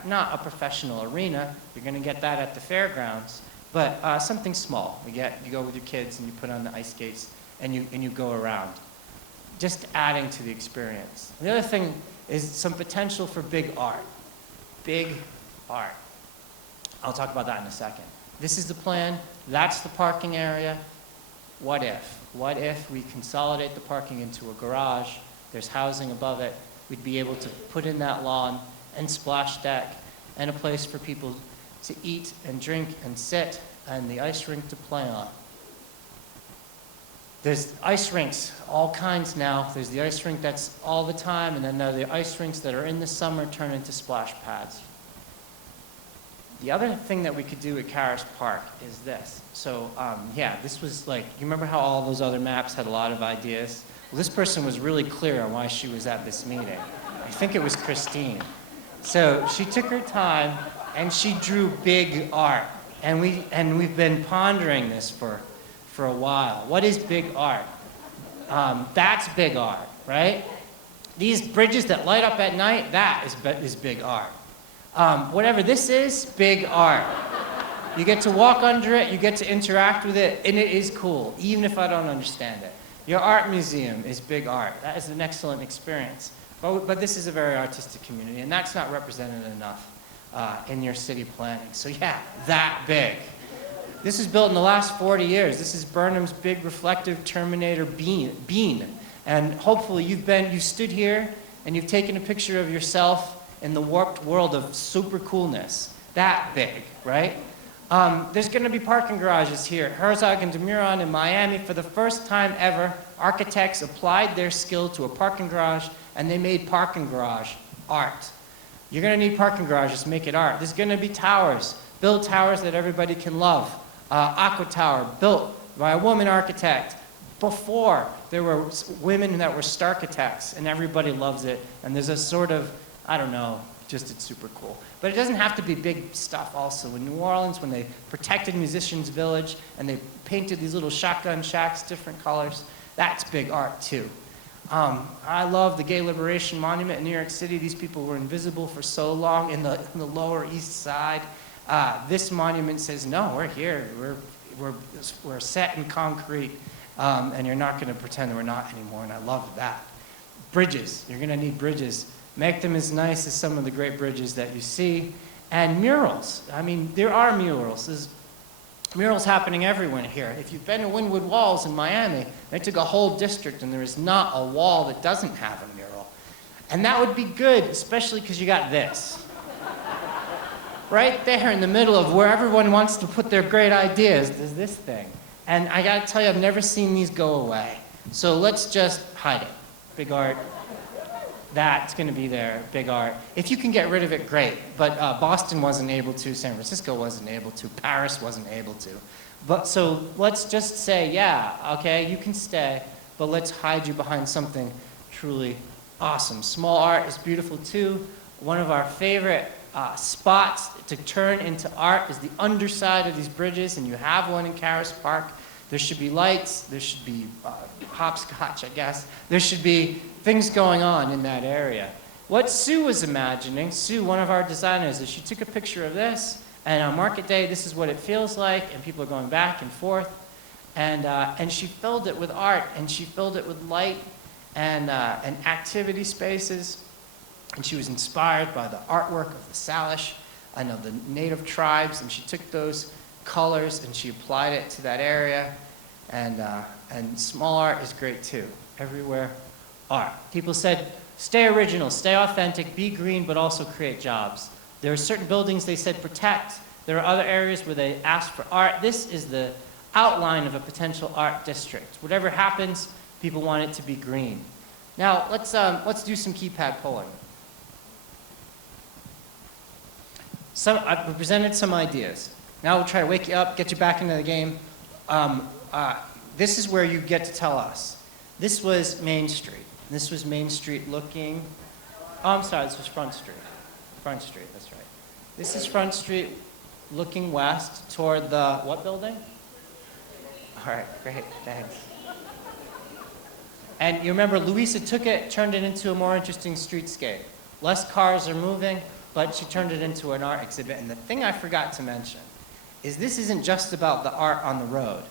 Not a professional arena. You're going to get that at the fairgrounds, but something small. You go with your kids and you put on the ice skates and you go around. Just adding to the experience. The other thing is some potential for big art. Big art. I'll talk about that in a second. This is the plan. That's the parking area. What if? What if we consolidate the parking into a garage? There's housing above it. We'd be able to put in that lawn and splash deck and a place for people to eat and drink and sit and the ice rink to play on. There's ice rinks, all kinds now. There's the ice rink that's all the time, and then there are the ice rinks that are in the summer turn into splash pads. The other thing that we could do at Caras Park is this. So, this was like, you remember how all those other maps had a lot of ideas? Well, this person was really clear on why she was at this meeting. I think it was Christine. So she took her time and she drew big art. And we've been pondering this for a while. What is big art? That's big art, right? These bridges that light up at night, that is big art. Whatever this is, big art. You get to walk under it, you get to interact with it, and it is cool, even if I don't understand it. Your art museum is big art. That is an excellent experience. But this is a very artistic community, and that's not represented enough in your city planning. So yeah, that big. This is built in the last 40 years. This is Burnham's big reflective Terminator bean. And hopefully you stood here and you've taken a picture of yourself in the warped world of super coolness. That big, right? There's going to be parking garages here. Herzog and DeMuron in Miami, for the first time ever, architects applied their skill to a parking garage, and they made parking garage art. You're going to need parking garages to make it art. There's going to be towers. Build towers that everybody can love. Aqua Tower, built by a woman architect. Before, there were women that were starchitects, and everybody loves it. And there's a sort of, I don't know, just it's super cool. But it doesn't have to be big stuff also. In New Orleans, when they protected Musicians Village and they painted these little shotgun shacks, different colors, that's big art too. I love the Gay Liberation Monument in New York City. These people were invisible for so long in the Lower East Side. This monument says, no, we're here. We're set in concrete, and you're not going to pretend we're not anymore, and I love that. Bridges. You're going to need bridges. Make them as nice as some of the great bridges that you see. And murals. I mean, there are murals. There's murals happening everywhere here. If you've been to Wynwood Walls in Miami, they took a whole district and there is not a wall that doesn't have a mural. And that would be good, especially because you got this. Right there in the middle of where everyone wants to put their great ideas, there's this thing. And I gotta tell you, I've never seen these go away. So let's just hide it. Big art. That's going to be there, big art. If you can get rid of it, great. But Boston wasn't able to, San Francisco wasn't able to, Paris wasn't able to. But so let's just say, yeah, okay, you can stay, but let's hide you behind something truly awesome. Small art is beautiful too. One of our favorite spots to turn into art is the underside of these bridges, and you have one in Caras Park. There should be lights, there should be hopscotch, I guess. There should be things going on in that area. What Sue was imagining, Sue, one of our designers, is she took a picture of this, and on market day, this is what it feels like, and people are going back and forth. And she filled it with art, and she filled it with light and activity spaces. And she was inspired by the artwork of the Salish and of the native tribes, and she took those colors and she applied it to that area. And small art is great too. Everywhere, art. People said, stay original, stay authentic, be green, but also create jobs. There are certain buildings they said protect. There are other areas where they asked for art. This is the outline of a potential art district. Whatever happens, people want it to be green. Now, let's do some keypad polling. I've presented some ideas. Now we'll try to wake you up, get you back into the game. this is where you get to tell us. This was Main Street. This was Main Street looking, oh, I'm sorry, this was Front Street. Front Street, that's right. This is Front Street looking west toward the, what building? All right, great, thanks. And you remember, Louisa took it, turned it into a more interesting streetscape. Less cars are moving, but she turned it into an art exhibit. And the thing I forgot to mention is this isn't just about the art on the road.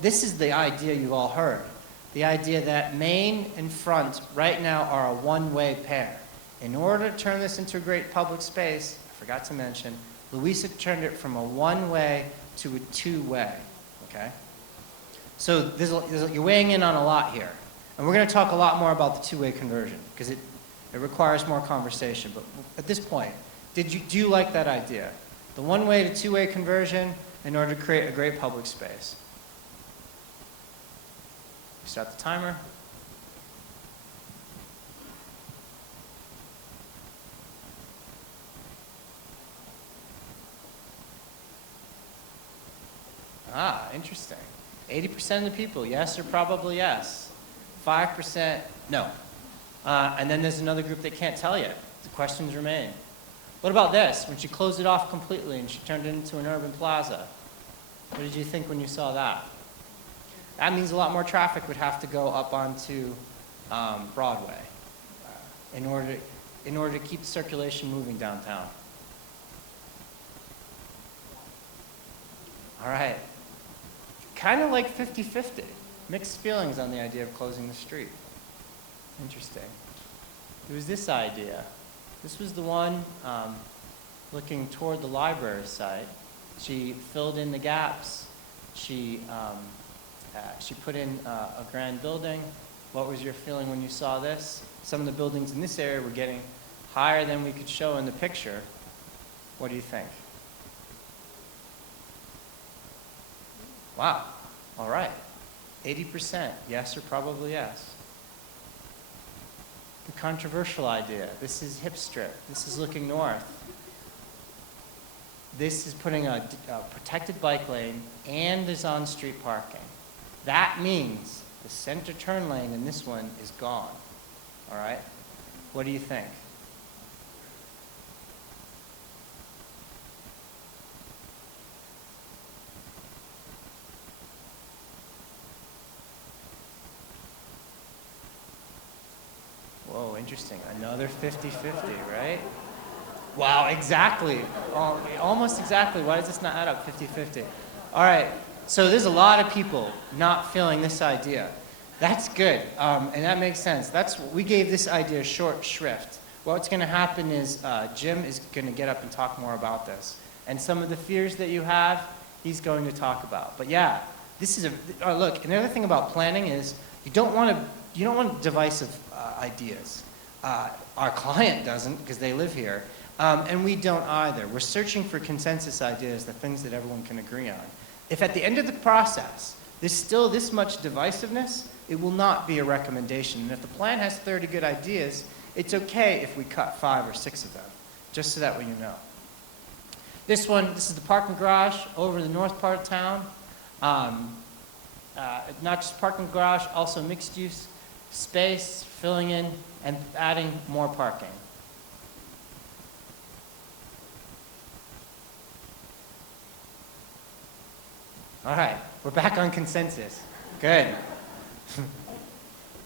This is the idea you've all heard. The idea that Main and Front right now are a one-way pair. In order to turn this into a great public space, I forgot to mention, Louisa turned it from a one-way to a two-way, okay? So you're weighing in on a lot here. And we're going to talk a lot more about the two-way conversion because it requires more conversation. But at this point, do you like that idea? The one-way to two-way conversion in order to create a great public space. Start the timer. Ah, interesting. 80% of the people, yes or probably yes. 5%, no. And then there's another group that can't tell you. The questions remain. What about this? When she closed it off completely and she turned it into an urban plaza. What did you think when you saw that? That means a lot more traffic would have to go up onto Broadway in order to keep circulation moving downtown. All right. Kind of like 50-50. Mixed feelings on the idea of closing the street. Interesting. It was this idea. This was the one looking toward the library site. She filled in the gaps. She put in a grand building. What was your feeling when you saw this? Some of the buildings in this area were getting higher than we could show in the picture. What do you think? Wow. All right. 80%, yes or probably yes. The controversial idea. This is Hip Strip. This is looking north. This is putting a protected bike lane and there's on-street parking. That means the center turn lane in this one is gone. All right? What do you think? Whoa, interesting. Another 50-50, right? Wow, exactly. Almost exactly. Why does this not add up 50-50? All right. So there's a lot of people not feeling this idea. That's good, and that makes sense. We gave this idea short shrift. What's going to happen is Jim is going to get up and talk more about this. And some of the fears that you have, he's going to talk about. But yeah, this is look, another thing about planning is you don't want divisive ideas. Our client doesn't because they live here, and we don't either. We're searching for consensus ideas, the things that everyone can agree on. If at the end of the process, there's still this much divisiveness, it will not be a recommendation. And if the plan has 30 good ideas, it's okay if we cut 5 or 6 of them, just so that way you know. This is the parking garage over the north part of town. Not just parking garage, also mixed use space, filling in and adding more parking. All right, we're back on consensus. Good.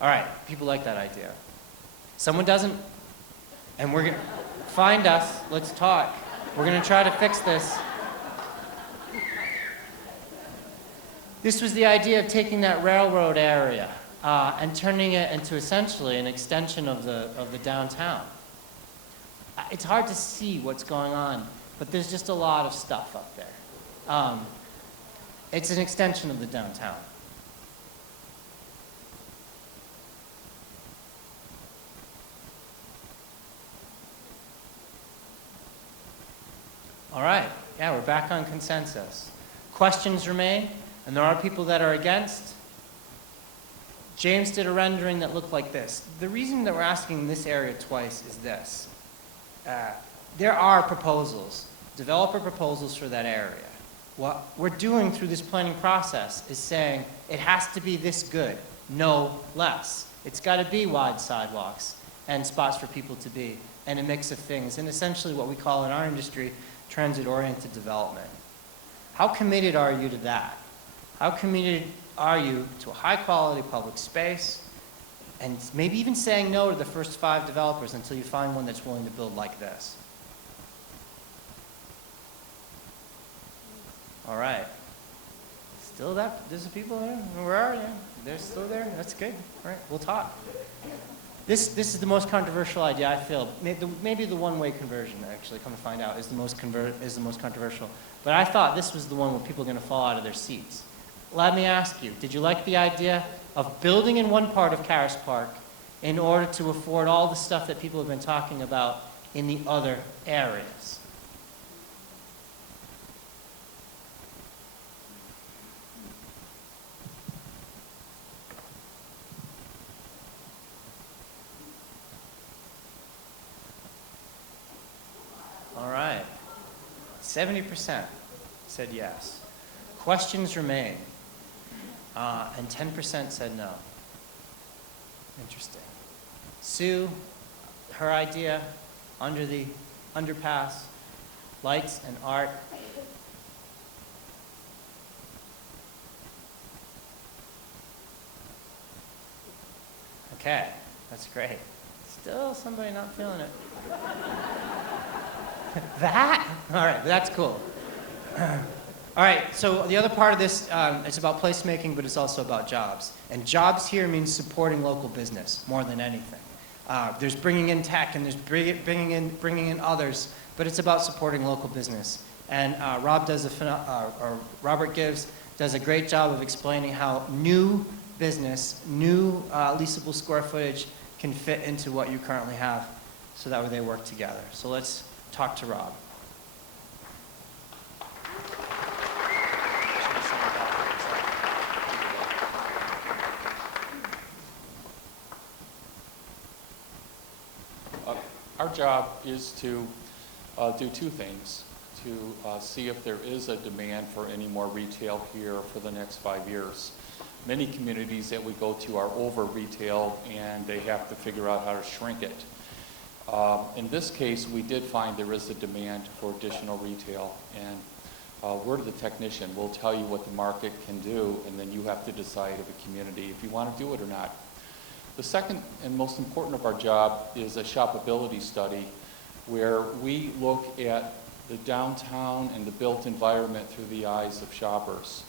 All right, people like that idea. Someone doesn't, and we're going to find us, let's talk. We're going to try to fix this. This was the idea of taking that railroad area and turning it into essentially an extension of the downtown. It's hard to see what's going on, but there's just a lot of stuff up there. It's an extension of the downtown. All right, yeah, we're back on consensus. Questions remain, and there are people that are against. James did a rendering that looked like this. The reason that we're asking this area twice is this. There are proposals, developer proposals for that area. what we're doing through this planning process is saying it has to be this good, no less. It's got to be wide sidewalks and spots for people to be, and a mix of things, and essentially what we call in our industry transit-oriented development. How committed are you to that? How committed are you to a high-quality public space, and maybe even saying no to the first 5 developers until you find one that's willing to build like this? All right. Still that? There's some people there? Where are you? They're still there? That's good. All right, we'll talk. This is the most controversial idea, I feel. Maybe the one-way conversion, actually, come to find out, is the most controversial. But I thought this was the one where people are going to fall out of their seats. Let me ask you, did you like the idea of building in one part of Caras Park in order to afford all the stuff that people have been talking about in the other areas? All right. 70% said yes. Questions remain. And 10% said no. Interesting. Sue, her idea, under the underpass, lights and art. Okay, that's great. Still somebody not feeling it. That? All right, that's cool. All right, so the other part of this, it's about placemaking, but it's also about jobs. And jobs here means supporting local business more than anything. There's bringing in tech and there's bringing in others, but it's about supporting local business. And Robert Gibbs does a great job of explaining how new business, new leasable square footage can fit into what you currently have, so that way they work together. So let's talk to Rob. Our job is to do 2 things, to see if there is a demand for any more retail here for the next 5 years. Many communities that we go to are over retail and they have to figure out how to shrink it. In this case, we did find there is a demand for additional retail, and we're the technician. We'll tell you what the market can do, and then you have to decide as a community if you want to do it or not. The second and most important of our job is a shoppability study, where we look at the downtown and the built environment through the eyes of shoppers.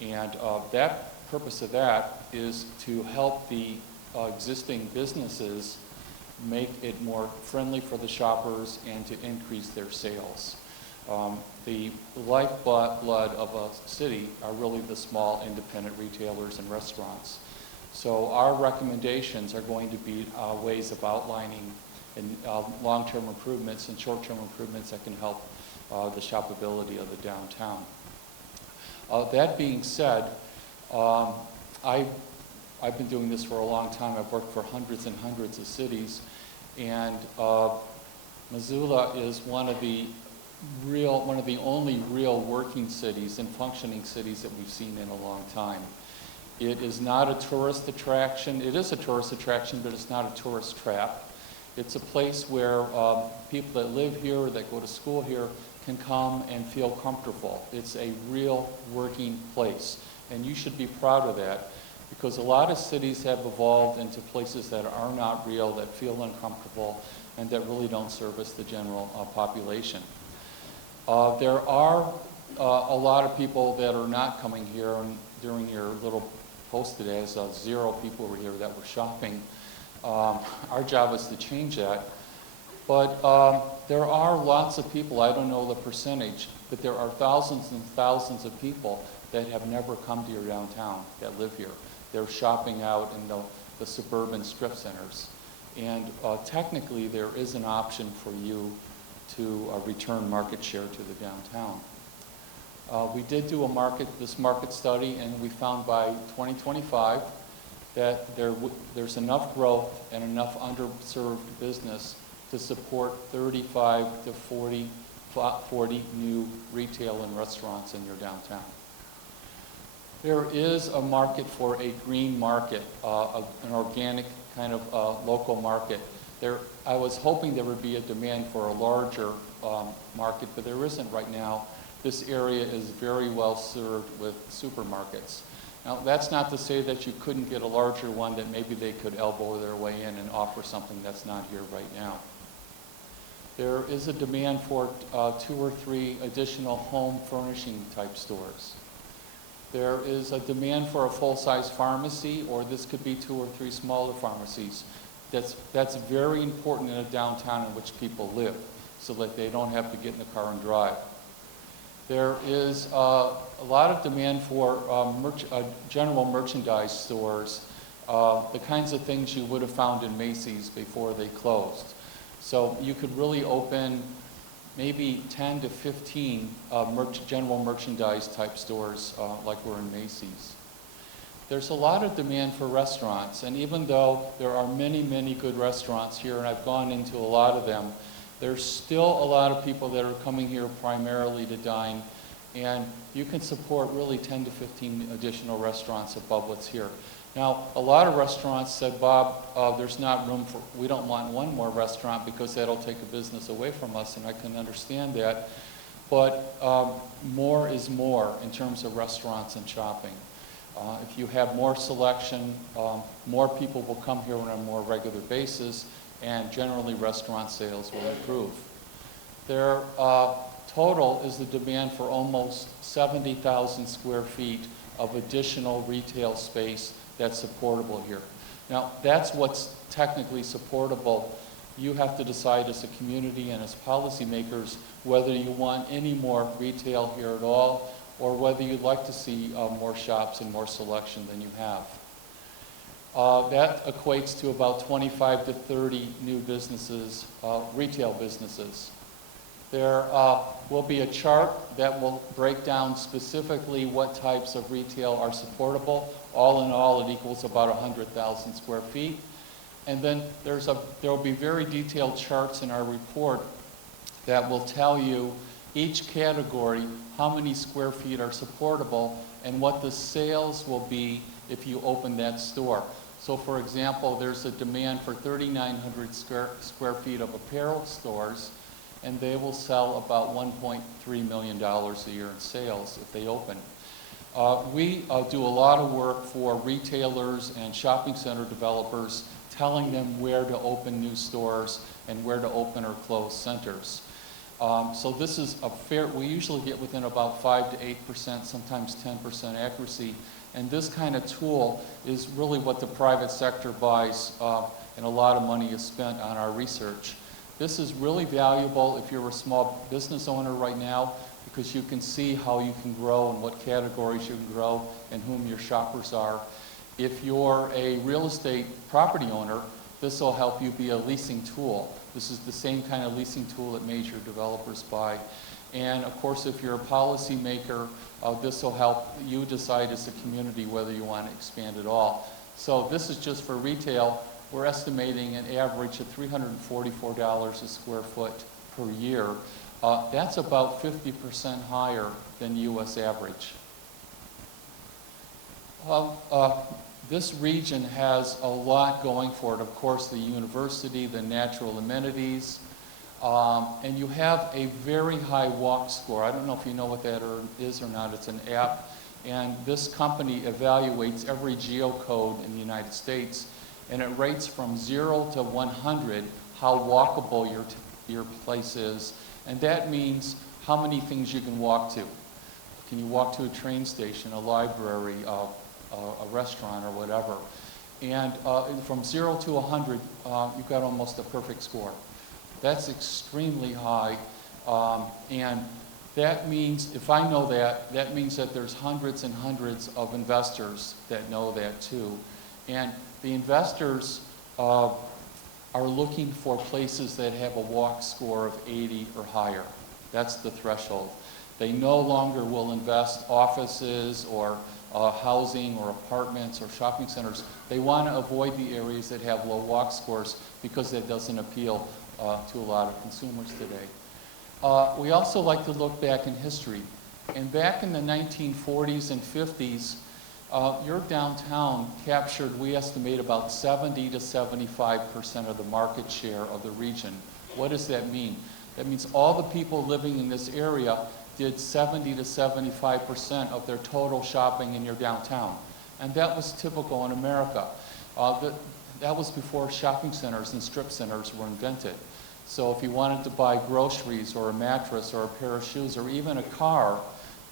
And that purpose of that is to help the existing businesses make it more friendly for the shoppers and to increase their sales. The lifeblood of a city are really the small independent retailers and restaurants. So our recommendations are going to be ways of outlining long-term improvements and short-term improvements that can help the shoppability of the downtown. That being said, I've been doing this for a long time. I've worked for hundreds and hundreds of cities, and Missoula is one of the only real working cities and functioning cities that we've seen in a long time. It is not a tourist attraction. It is a tourist attraction, but it's not a tourist trap. It's a place where people that live here or that go to school here can come and feel comfortable. It's a real working place, and you should be proud of that, because a lot of cities have evolved into places that are not real, that feel uncomfortable, and that really don't service the general population. There are a lot of people that are not coming here, and during your little post today, as 0 people were here that were shopping. Our job is to change that. But there are lots of people, I don't know the percentage, but there are thousands and thousands of people that have never come to your downtown that live here. They're shopping out in the suburban strip centers. And technically, there is an option for you to return market share to the downtown. We did do this market study, and we found by 2025 that there's enough growth and enough underserved business to support 35 to 40 40 new retail and restaurants in your downtown. There is a market for a green market, an organic kind of local market. I was hoping there would be a demand for a larger market, but there isn't right now. This area is very well served with supermarkets. Now, that's not to say that you couldn't get a larger one that maybe they could elbow their way in and offer something that's not here right now. There is a demand for 2 or 3 additional home furnishing type stores. There is a demand for a full-size pharmacy, or this could be 2 or 3 smaller pharmacies. That's very important in a downtown in which people live, so that they don't have to get in the car and drive. There is a lot of demand for general merchandise stores, the kinds of things you would have found in Macy's before they closed. So you could really open maybe 10 to 15 general merchandise type stores like we're in Macy's. There's a lot of demand for restaurants, and even though there are many, many good restaurants here, and I've gone into a lot of them, there's still a lot of people that are coming here primarily to dine, and you can support really 10 to 15 additional restaurants above what's here. Now, a lot of restaurants said, Bob, there's not room for, we don't want one more restaurant because that'll take a business away from us, and I can understand that. But more is more in terms of restaurants and shopping. If you have more selection, more people will come here on a more regular basis, and generally restaurant sales will improve. Their total is the demand for almost 70,000 square feet of additional retail space that's supportable here. Now, that's what's technically supportable. You have to decide as a community and as policymakers whether you want any more retail here at all, or whether you'd like to see more shops and more selection than you have. That equates to about 25 to 30 new businesses, retail businesses. There will be a chart that will break down specifically what types of retail are supportable. All in all, it equals about 100,000 square feet. And then there will be very detailed charts in our report that will tell you each category, how many square feet are supportable, and what the sales will be if you open that store. So for example, there's a demand for 3,900 square feet of apparel stores, and they will sell about $1.3 million a year in sales if they open. We do a lot of work for retailers and shopping center developers, telling them where to open new stores and where to open or close centers. So this is a fair, we usually get within about 5 to 8%, sometimes 10% accuracy. And this kind of tool is really what the private sector buys, and a lot of money is spent on our research. This is really valuable if you're a small business owner right now, because you can see how you can grow and what categories you can grow and whom your shoppers are. If you're a real estate property owner, this will help you be a leasing tool. This is the same kind of leasing tool that major developers buy. And of course, if you're a policymaker, this will help you decide as a community whether you want to expand at all. So this is just for retail. We're estimating an average of $344 a square foot per year. That's about 50% higher than the US average. This region has a lot going for it. Of course, the university, the natural amenities, and you have a very high walk score. I don't know if you know what that is or not. It's an app, and this company evaluates every geocode in the United States, and it rates from 0 to 100 how walkable your place is, and that means how many things you can walk to. Can you walk to a train station, a library, a restaurant, or whatever? And from 0 to 100, you've got almost a perfect score. That's extremely high, and that means, if I know that, that means that there's hundreds and hundreds of investors that know that too. And the investors are looking for places that have a walk score of 80 or higher. That's the threshold. They no longer will invest offices or housing or apartments or shopping centers. They want to avoid the areas that have low walk scores because that doesn't appeal to a lot of consumers today. We also like to look back in history. And back in the 1940s and 50s, your downtown captured, we estimate, about 70 to 75% of the market share of the region. What does that mean? That means all the people living in this area did 70 to 75% of their total shopping in your downtown. And that was typical in America. That was before shopping centers and strip centers were invented. So if you wanted to buy groceries or a mattress or a pair of shoes or even a car,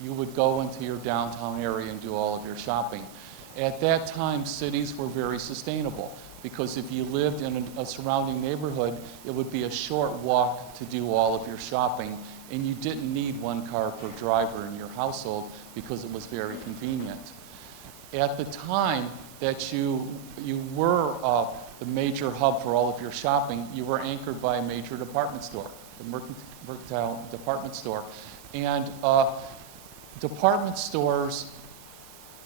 you would go into your downtown area and do all of your shopping. At that time, cities were very sustainable because if you lived in a surrounding neighborhood, it would be a short walk to do all of your shopping, and you didn't need one car per driver in your household because it was very convenient. At the time that you were the major hub for all of your shopping, you were anchored by a major department store, the Mercantile Department Store. And department stores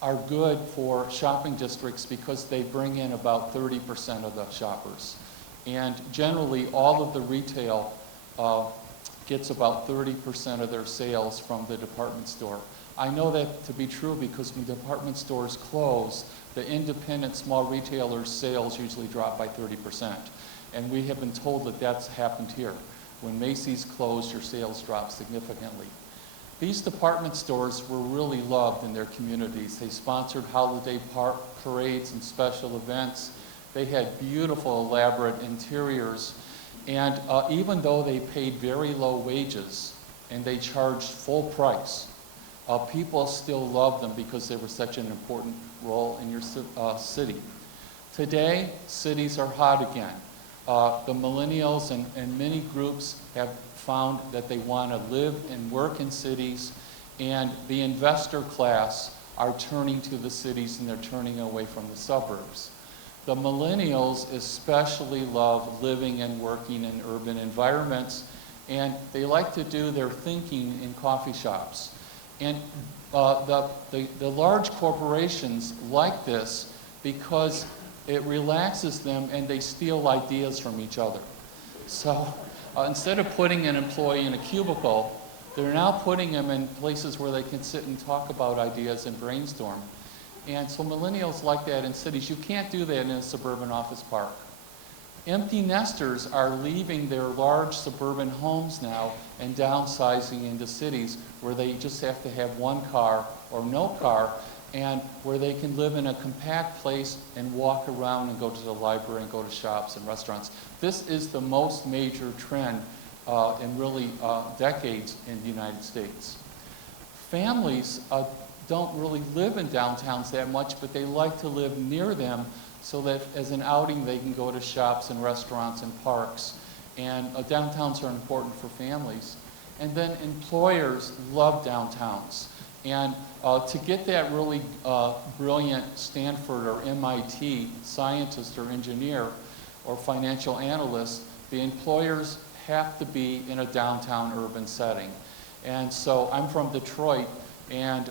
are good for shopping districts because they bring in about 30% of the shoppers. And generally, all of the retail gets about 30% of their sales from the department store. I know that to be true because when department stores close, the independent small retailers' sales usually drop by 30%. And we have been told that that's happened here. When Macy's closed, your sales dropped significantly. These department stores were really loved in their communities. They sponsored holiday parades and special events. They had beautiful, elaborate interiors. And even though they paid very low wages and they charged full price, people still loved them because they were such an important role in your city. Today, cities are hot again. The millennials and many groups have found that they want to live and work in cities, and the investor class are turning to the cities and they're turning away from the suburbs. The millennials especially love living and working in urban environments, and they like to do their thinking in coffee shops. And the large corporations like this because it relaxes them and they steal ideas from each other. So instead of putting an employee in a cubicle, they're now putting them in places where they can sit and talk about ideas and brainstorm. And so millennials like that in cities. You can't do that in a suburban office park. Empty nesters are leaving their large suburban homes now and downsizing into cities where they just have to have one car or no car, and where they can live in a compact place and walk around and go to the library and go to shops and restaurants. This is the most major trend in really decades in the United States. Families don't really live in downtowns that much, but they like to live near them so that as an outing they can go to shops and restaurants and parks. And downtowns are important for families. And then employers love downtowns. And to get that really brilliant Stanford or MIT scientist or engineer or financial analyst, the employers have to be in a downtown urban setting. And so I'm from Detroit, and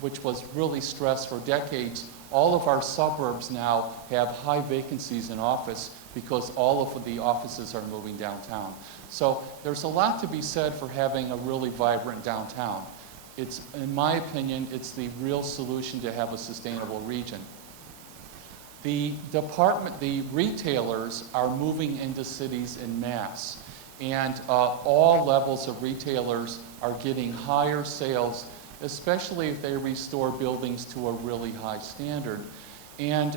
which was really stressed for decades. All of our suburbs now have high vacancies in office because all of the offices are moving downtown. So there's a lot to be said for having a really vibrant downtown. It's, in my opinion, it's the real solution to have a sustainable region. The retailers are moving into cities en masse, and all levels of retailers are getting higher sales, especially if they restore buildings to a really high standard. And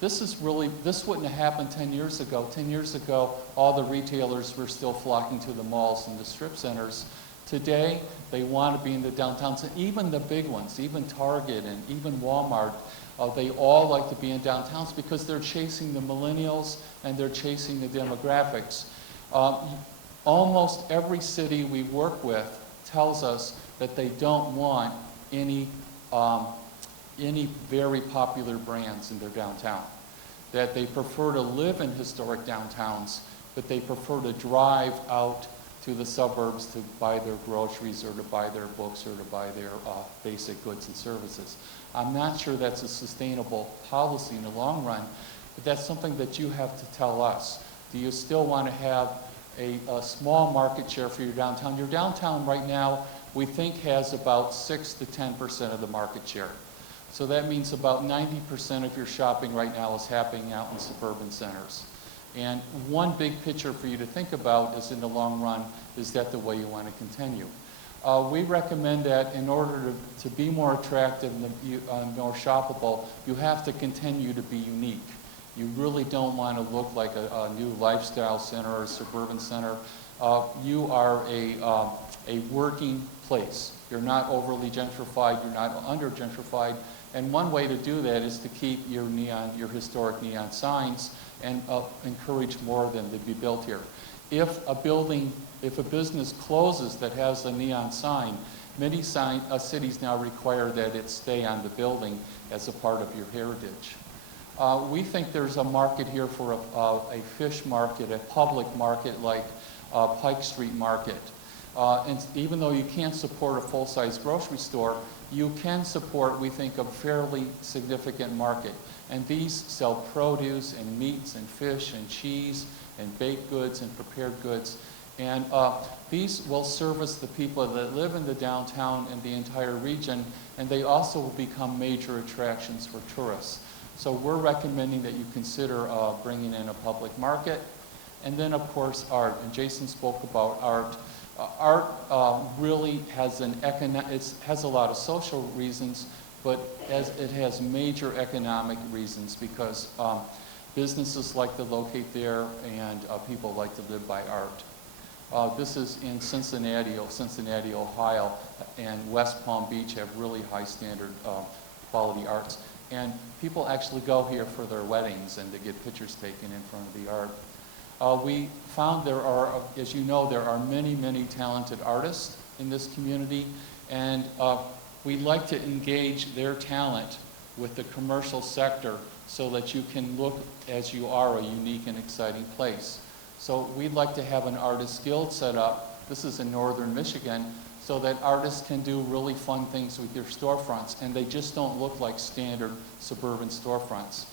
this wouldn't have happened 10 years ago. 10 years ago, all the retailers were still flocking to the malls and the strip centers. Today, they want to be in the downtowns, and even the big ones, even Target and even Walmart, they all like to be in downtowns because they're chasing the millennials and they're chasing the demographics. Almost every city we work with tells us that they don't want any very popular brands in their downtown. That they prefer to live in historic downtowns, but they prefer to drive out to the suburbs to buy their groceries or to buy their books or to buy their basic goods and services. I'm not sure that's a sustainable policy in the long run, but that's something that you have to tell us. Do you still want to have a small market share for your downtown. Your downtown right now, we think has about 6 to 10% of the market share. So that means about 90% of your shopping right now is happening out in suburban centers. And one big picture for you to think about is in the long run, is that the way you want to continue? We recommend that in order to be more attractive and more shoppable, you have to continue to be unique. You really don't want to look like a new lifestyle center or a suburban center. You are a working place. You're not overly gentrified, you're not under gentrified. And one way to do that is to keep your historic neon signs and encourage more of them to be built here. If a business closes that has a neon sign, many cities now require that it stay on the building as a part of your heritage. We think there's a market here for a fish market, a public market like Pike Street Market. And even though you can't support a full-size grocery store, you can support, we think, a fairly significant market. And these sell produce and meats and fish and cheese and baked goods and prepared goods. And these will service the people that live in the downtown and the entire region, and they also will become major attractions for tourists. So we're recommending that you consider bringing in a public market. And then, of course, art. And Jason spoke about art. Art really has has a lot of social reasons, but it has major economic reasons because businesses like to locate there and people like to live by art. This is in Cincinnati, Ohio, and West Palm Beach have really high standard quality arts. And people actually go here for their weddings and to get pictures taken in front of the art. We found there are, as you know, there are many, many talented artists in this community, and we'd like to engage their talent with the commercial sector so that you can look as you are a unique and exciting place. So we'd like to have an artist guild set up. This is in northern Michigan, so that artists can do really fun things with your storefronts, and they just don't look like standard suburban storefronts.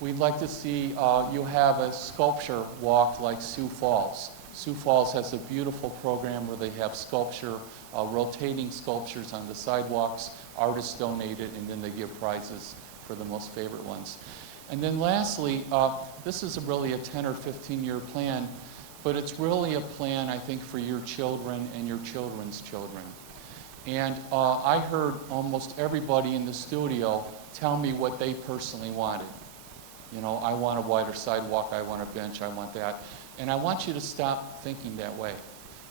We'd like to see you have a sculpture walk like Sioux Falls. Sioux Falls has a beautiful program where they have sculpture, rotating sculptures on the sidewalks. Artists donate it, and then they give prizes for the most favorite ones. And then lastly, this is really a 10 or 15-year plan, but it's really a plan, I think, for your children and your children's children. And I heard almost everybody in the studio tell me what they personally wanted. You know, I want a wider sidewalk, I want a bench, I want that. And I want you to stop thinking that way.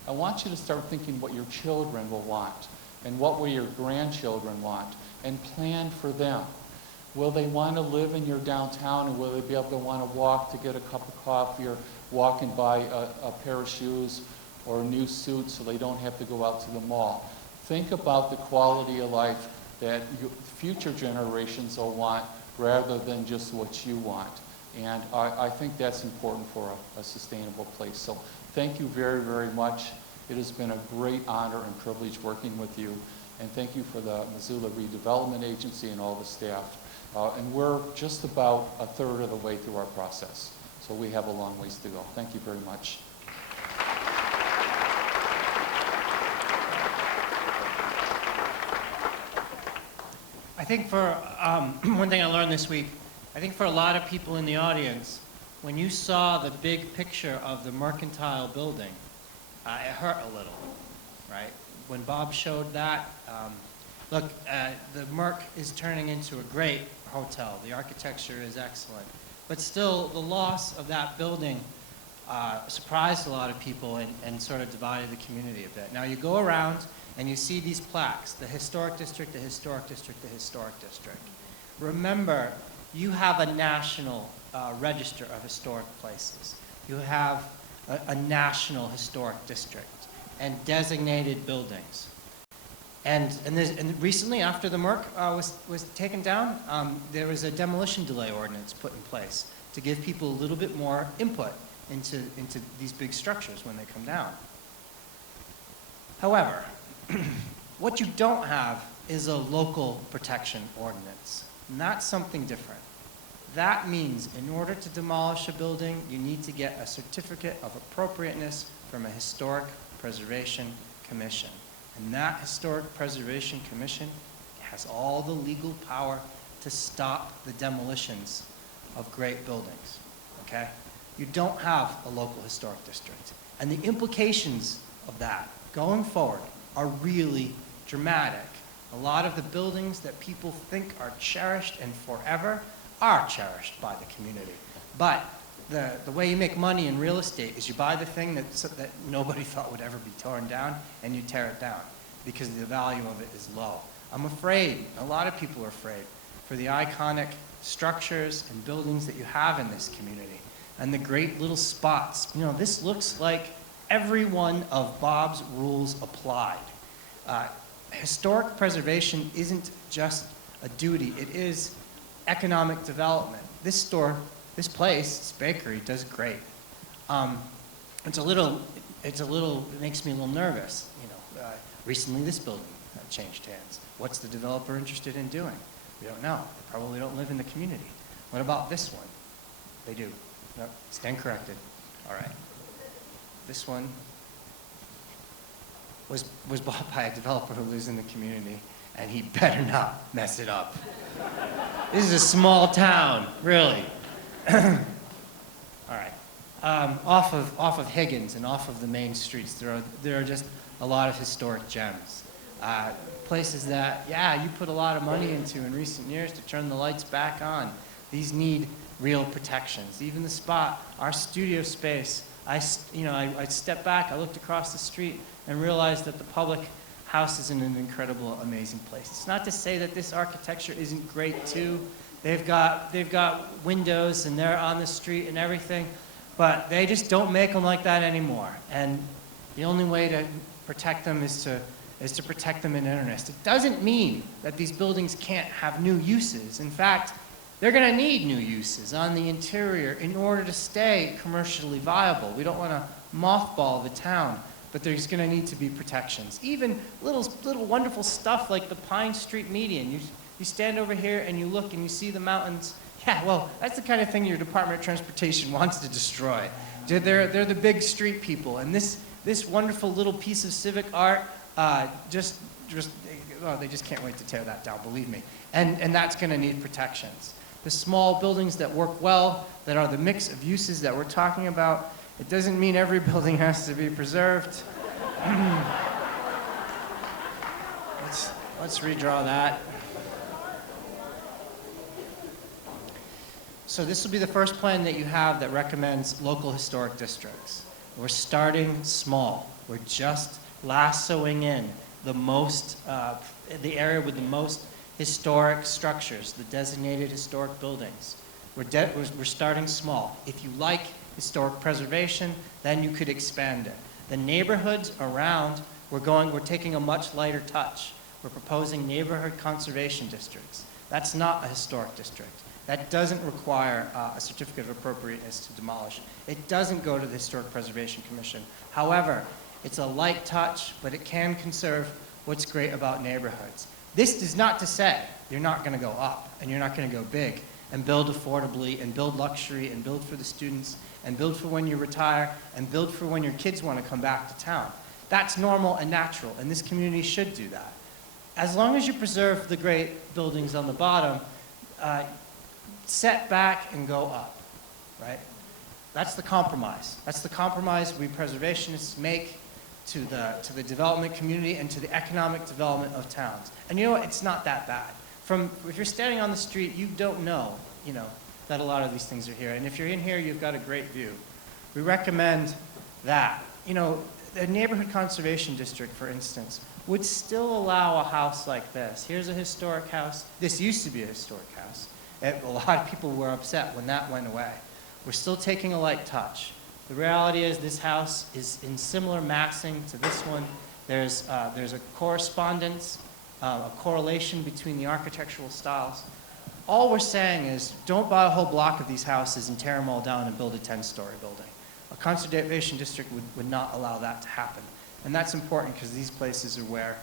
I want you to start thinking what your children will want and what will your grandchildren want, and plan for them. Will they want to live in your downtown, and will they be able to want to walk to get a cup of coffee or walk and buy a pair of shoes or a new suit so they don't have to go out to the mall? Think about the quality of life that future generations will want rather than just what you want. And I think that's important for a sustainable place. So thank you very, very much. It has been a great honor and privilege working with you. And thank you for the Missoula Redevelopment Agency and all the staff. And we're just about a third of the way through our process. So we have a long ways to go. Thank you very much. I think for one thing I learned this week, I think for a lot of people in the audience, when you saw the big picture of the Mercantile building, it hurt a little, right? When Bob showed that, look, the Merc is turning into a great hotel. The architecture is excellent. But still, the loss of that building surprised a lot of people and sort of divided the community a bit. Now you go around and you see these plaques, the historic district, the historic district, the historic district. Remember, you have a national register of historic places. You have a national historic district and designated buildings. And recently, after the Merc was taken down, there was a demolition delay ordinance put in place to give people a little bit more input into these big structures when they come down. However, what you don't have is a local protection ordinance, and that's something different. That means in order to demolish a building, you need to get a certificate of appropriateness from a historic preservation commission. And that historic preservation commission has all the legal power to stop the demolitions of great buildings, okay? You don't have a local historic district. And the implications of that going forward are really dramatic. A lot of the buildings that people think are cherished and forever are cherished by the community. But the way you make money in real estate is you buy the thing that nobody thought would ever be torn down, and you tear it down because the value of it is low. I'm afraid, a lot of people are afraid, for the iconic structures and buildings that you have in this community and the great little spots. You know, this looks like every one of Bob's rules applied. Historic preservation isn't just a duty, it is economic development. This store, this place, this bakery does great. It makes me a little nervous. You know, recently this building changed hands. What's the developer interested in doing? We don't know. They probably don't live in the community. What about this one? They do. Nope, stand corrected. All right. This one was bought by a developer who lives in the community, and he better not mess it up. This is a small town, really. All right. Off of Higgins and off of the main streets, there are just a lot of historic gems. Places that, yeah, you put a lot of money into in recent years to turn the lights back on. These need real protections. Even the spot, our studio space, I stepped back, I looked across the street and realized that the public house is in an incredible, amazing place. It's not to say that this architecture isn't great too. They've got windows and they're on the street and everything, but they just don't make them like that anymore. And the only way to protect them is to protect them in earnest. It doesn't mean that these buildings can't have new uses. In fact, they're going to need new uses on the interior in order to stay commercially viable. We don't want to mothball the town, but there's going to need to be protections. Even little wonderful stuff like the Pine Street median. You stand over here and you look and you see the mountains. Yeah, well, that's the kind of thing your Department of Transportation wants to destroy. They're the big street people, and this wonderful little piece of civic art they just can't wait to tear that down, believe me. And that's going to need protections. The small buildings that work well, that are the mix of uses that we're talking about, it doesn't mean every building has to be preserved. Let's redraw that. So this will be the first plan that you have that recommends local historic districts. We're starting small. We're just lassoing in the area with the most historic structures, the designated historic buildings. We're starting small. If you like historic preservation, then you could expand it. The neighborhoods around, we're taking a much lighter touch. We're proposing neighborhood conservation districts. That's not a historic district. That doesn't require a certificate of appropriateness to demolish. It doesn't go to the Historic Preservation Commission. However, it's a light touch, but it can conserve what's great about neighborhoods. This is not to say you're not going to go up and you're not going to go big and build affordably and build luxury and build for the students and build for when you retire and build for when your kids want to come back to town. That's normal and natural, and this community should do that. As long as you preserve the great buildings on the bottom, set back and go up, right? That's the compromise. That's the compromise we preservationists make to the development community and to the economic development of towns. And you know what? It's not that bad. If you're standing on the street, you don't know, that a lot of these things are here. And if you're in here, you've got a great view. We recommend that. The neighborhood conservation district, for instance, would still allow a house like this. Here's a historic house. This used to be a historic house. A lot of people were upset when that went away. We're still taking a light touch. The reality is this house is in similar massing to this one. There's a correspondence, a correlation between the architectural styles. All we're saying is don't buy a whole block of these houses and tear them all down and build a 10-story building. A conservation district would not allow that to happen. And that's important because these places are where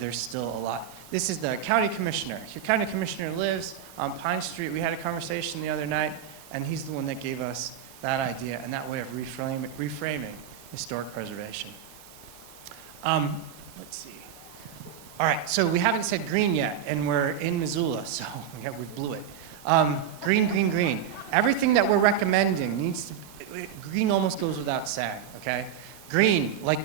there's still a lot. This is the county commissioner. Your county commissioner lives on Pine Street. We had a conversation the other night, and he's the one that gave us that idea and that way of reframing historic preservation. Let's see. All right, so we haven't said green yet, and we're in Missoula, so yeah, we blew it. Green, green, green. Everything that we're recommending needs to, green almost goes without saying, okay? Green, like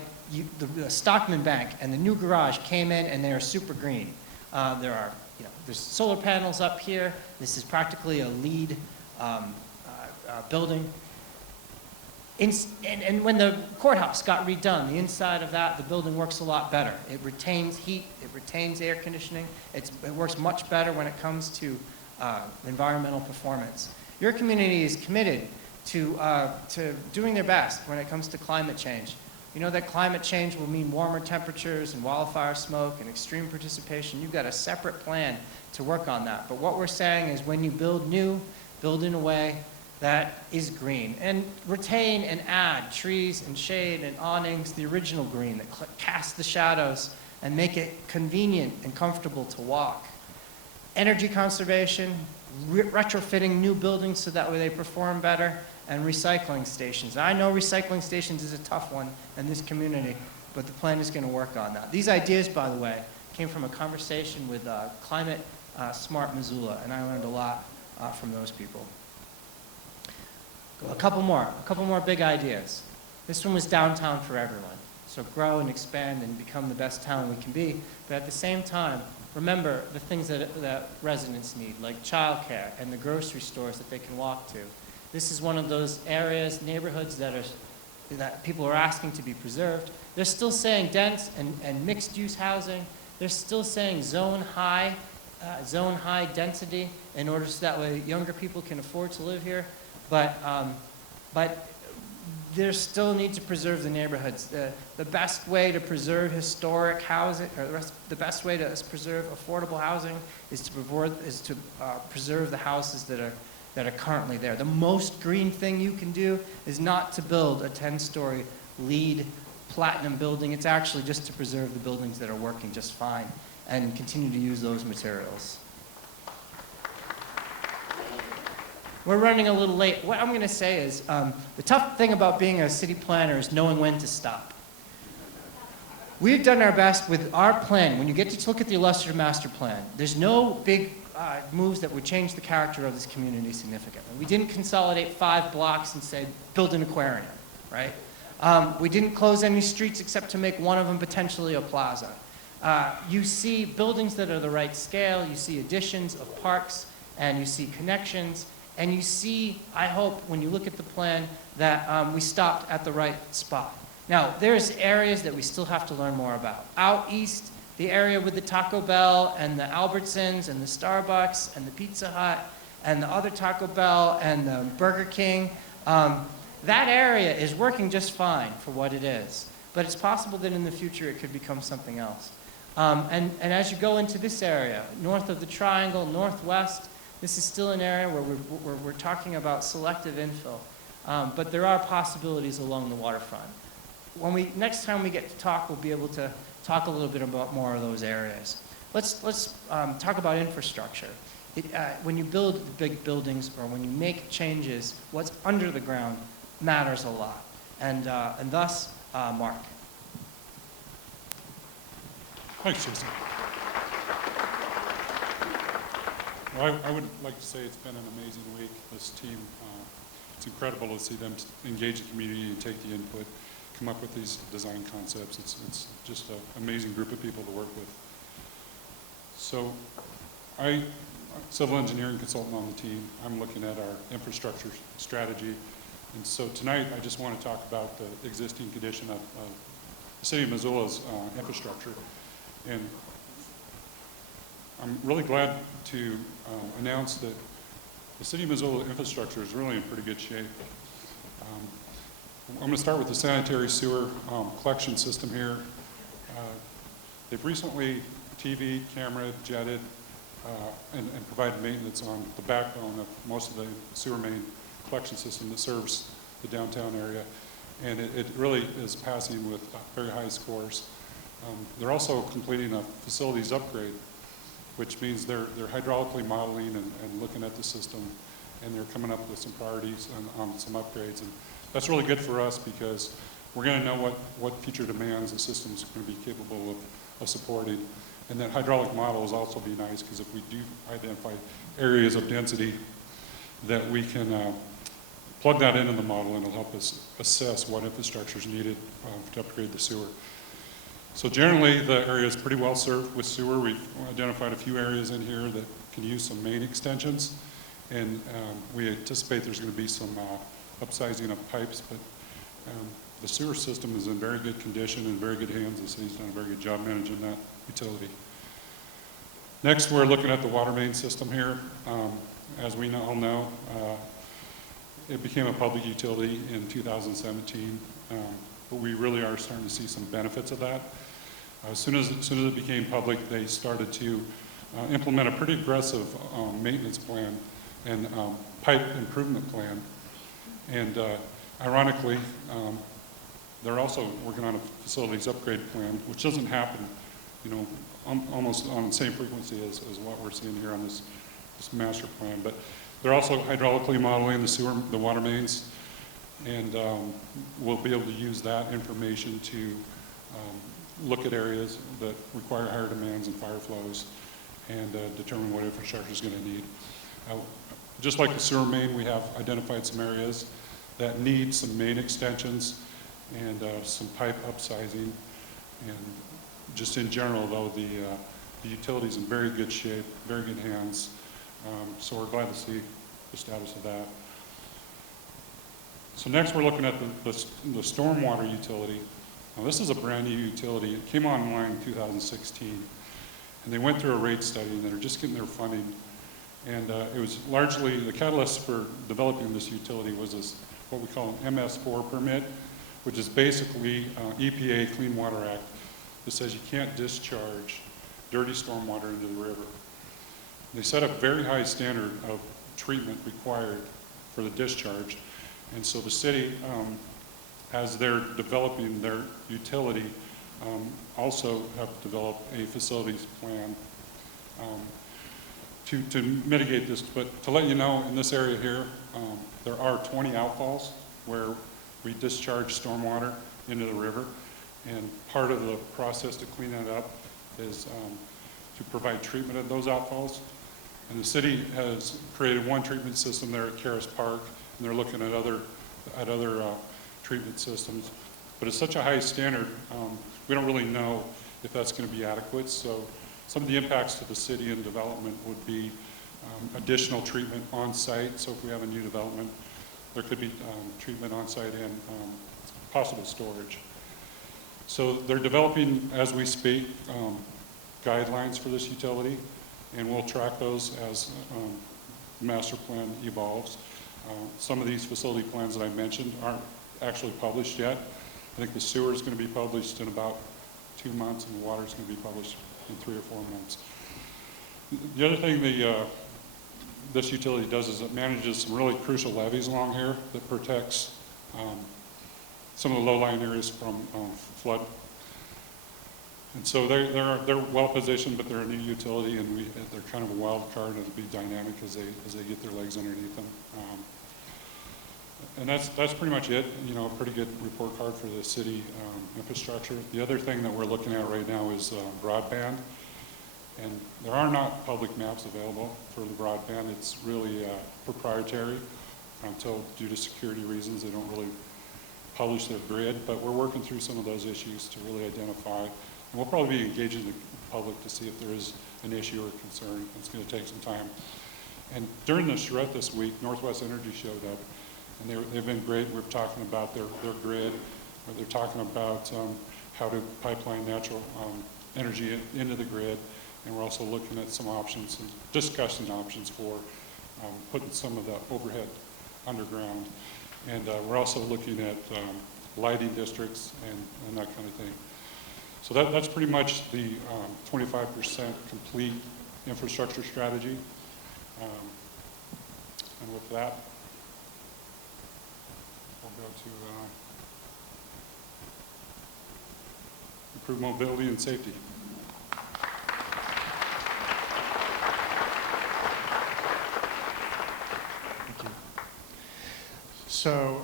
the Stockman Bank and the new garage came in and they are super green. There's solar panels up here. This is practically a LEED building. And when the courthouse got redone, the inside of that, the building works a lot better. It retains heat, it retains air conditioning. It works much better when it comes to environmental performance. Your community is committed to doing their best when it comes to climate change. You know that climate change will mean warmer temperatures and wildfire smoke and extreme precipitation. You've got a separate plan to work on that. But what we're saying is when you build new, build in a way that is green. And retain and add trees and shade and awnings, the original green that casts the shadows and make it convenient and comfortable to walk. Energy conservation, retrofitting new buildings so that way they perform better, and recycling stations. I know recycling stations is a tough one in this community, but the plan is going to work on that. These ideas, by the way, came from a conversation with Climate Smart Missoula, and I learned a lot from those people. A couple more big ideas. This one was downtown for everyone. So grow and expand and become the best town we can be, but at the same time, remember the things that residents need, like childcare and the grocery stores that they can walk to. This is one of those areas, neighborhoods that people are asking to be preserved. They're still saying dense and mixed-use housing. They're still saying zone high density in order so that way younger people can afford to live here. But there still need to preserve the neighborhoods. The best way to preserve historic housing, or the best way to preserve affordable housing is to preserve the houses that are currently there. The most green thing you can do is not to build a 10-story LEED platinum building. It's actually just to preserve the buildings that are working just fine and continue to use those materials. We're running a little late. What I'm going to say is the tough thing about being a city planner is knowing when to stop. We've done our best with our plan. When you get to look at the illustrative master plan, there's no big moves that would change the character of this community significantly. We didn't consolidate 5 blocks and say, build an aquarium, right? We didn't close any streets except to make one of them potentially a plaza. You see buildings that are the right scale, you see additions of parks, and you see connections. And you see, I hope, when you look at the plan, that we stopped at the right spot. Now, there's areas that we still have to learn more about. Out east, the area with the Taco Bell and the Albertsons and the Starbucks and the Pizza Hut and the other Taco Bell and the Burger King, that area is working just fine for what it is. But it's possible that in the future it could become something else. And as you go into this area, north of the Triangle, northwest, this is still an area where we're talking about selective infill, but there are possibilities along the waterfront. Next time we get to talk, we'll be able to talk a little bit about more of those areas. Let's talk about infrastructure. When you build big buildings or when you make changes, what's under the ground matters a lot, and thus, Mark. Thanks, Jason. Well, I would like to say it's been an amazing week. This team, it's incredible to see them engage the community and take the input, come up with these design concepts. It's just an amazing group of people to work with. So I'm a civil engineering consultant on the team. I'm looking at our infrastructure strategy. And so tonight, I just want to talk about the existing condition of the city of Missoula's infrastructure. And I'm really glad to announce that the city of Missoula infrastructure is really in pretty good shape. I'm going to start with the sanitary sewer collection system here. They've recently TV, camera, jetted, and provided maintenance on the backbone of most of the sewer main collection system that serves the downtown area. And it really is passing with very high scores. They're also completing a facilities upgrade which means they're hydraulically modeling and looking at the system, and they're coming up with some priorities on some upgrades. And that's really good for us because we're going to know what future demands the system is going to be capable of supporting. And that hydraulic models also be nice because if we do identify areas of density that we can plug that into the model, and it'll help us assess what infrastructure is needed to upgrade the sewer. So generally, the area is pretty well served with sewer. We've identified a few areas in here that can use some main extensions, and we anticipate there's going to be some upsizing of pipes, but the sewer system is in very good condition and very good hands. The city's done a very good job managing that utility. Next, we're looking at the water main system here. As we all know, it became a public utility in 2017, but we really are starting to see some benefits of that. As soon as it became public, they started to implement a pretty aggressive maintenance plan and pipe improvement plan. And ironically, they're also working on a facilities upgrade plan, which doesn't happen, almost on the same frequency as what we're seeing here on this master plan. But they're also hydraulically modeling the water mains, and we'll be able to use that information to look at areas that require higher demands and fire flows and determine what infrastructure is going to need. Just like the sewer main, we have identified some areas that need some main extensions and some pipe upsizing. And just in general, though, the utility's in very good shape, very good hands. So we're glad to see the status of that. So next we're looking at the stormwater utility. Now this is a brand new utility. It came online in 2016, and they went through a rate study, and they're just getting their funding. And it was largely, the catalyst for developing this utility was this, what we call an MS4 permit, which is basically EPA Clean Water Act that says you can't discharge dirty stormwater into the river. They set a very high standard of treatment required for the discharge. And so the city, as they're developing their utility, also have developed a facilities plan to mitigate this. But to let you know, in this area here, there are 20 outfalls where we discharge stormwater into the river. And part of the process to clean that up is to provide treatment of those outfalls. And the city has created one treatment system there at Caras Park, and they're looking at other treatment systems. But it's such a high standard, we don't really know if that's going to be adequate. So some of the impacts to the city and development would be additional treatment on site. So if we have a new development, there could be treatment on site and possible storage. So they're developing, as we speak, guidelines for this utility, and we'll track those as the master plan evolves. Some of these facility plans that I mentioned aren't actually published yet. I think the sewer is going to be published in about 2 months, and the water is going to be published in 3 or 4 months. The other thing this utility does is it manages some really crucial levees along here that protects some of the low-lying areas from flood. And so they're well positioned, but they're a new utility, and they're kind of a wild card, and it'll be dynamic as they get their legs underneath them. And that's pretty much it. A pretty good report card for the city infrastructure. The other thing that we're looking at right now is broadband, and there are not public maps available for the broadband. It's really proprietary until, due to security reasons, they don't really publish their grid. But we're working through some of those issues to really identify. And we'll probably be engaging the public to see if there is an issue or concern. It's going to take some time. And during the charrette this week, Northwest Energy showed up, and they've been great. We're talking about their grid. They're talking about how to pipeline natural energy into the grid. And we're also looking at some options and discussing options for putting some of the overhead underground. And we're also looking at lighting districts and that kind of thing. So that's pretty much the 25% complete infrastructure strategy. And with that, we'll go to improve mobility and safety. So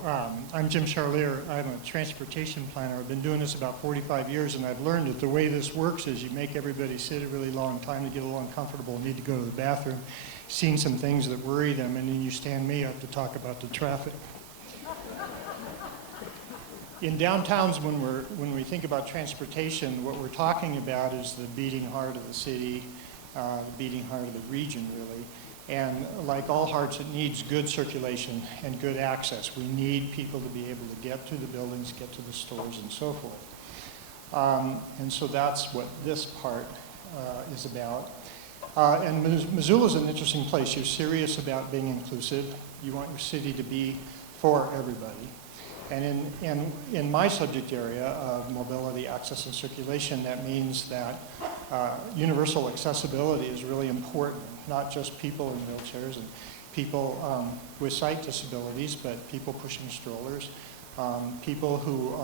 I'm Jim Charlier. I'm a transportation planner. I've been doing this about 45 years, and I've learned that the way this works is you make everybody sit a really long time to get a little uncomfortable, need to go to the bathroom, seen some things that worry them, and then you stand me up to talk about the traffic. In downtowns, when we think about transportation, what we're talking about is the beating heart of the city, the beating heart of the region, really. And like all hearts, it needs good circulation and good access. We need people to be able to get to the buildings, get to the stores, and so forth. And so that's what this part is about. And Missoula is an interesting place. You're serious about being inclusive. You want your city to be for everybody. And in my subject area of mobility, access, and circulation, that means that universal accessibility is really important, not just people in wheelchairs and people with sight disabilities, but people pushing strollers, people who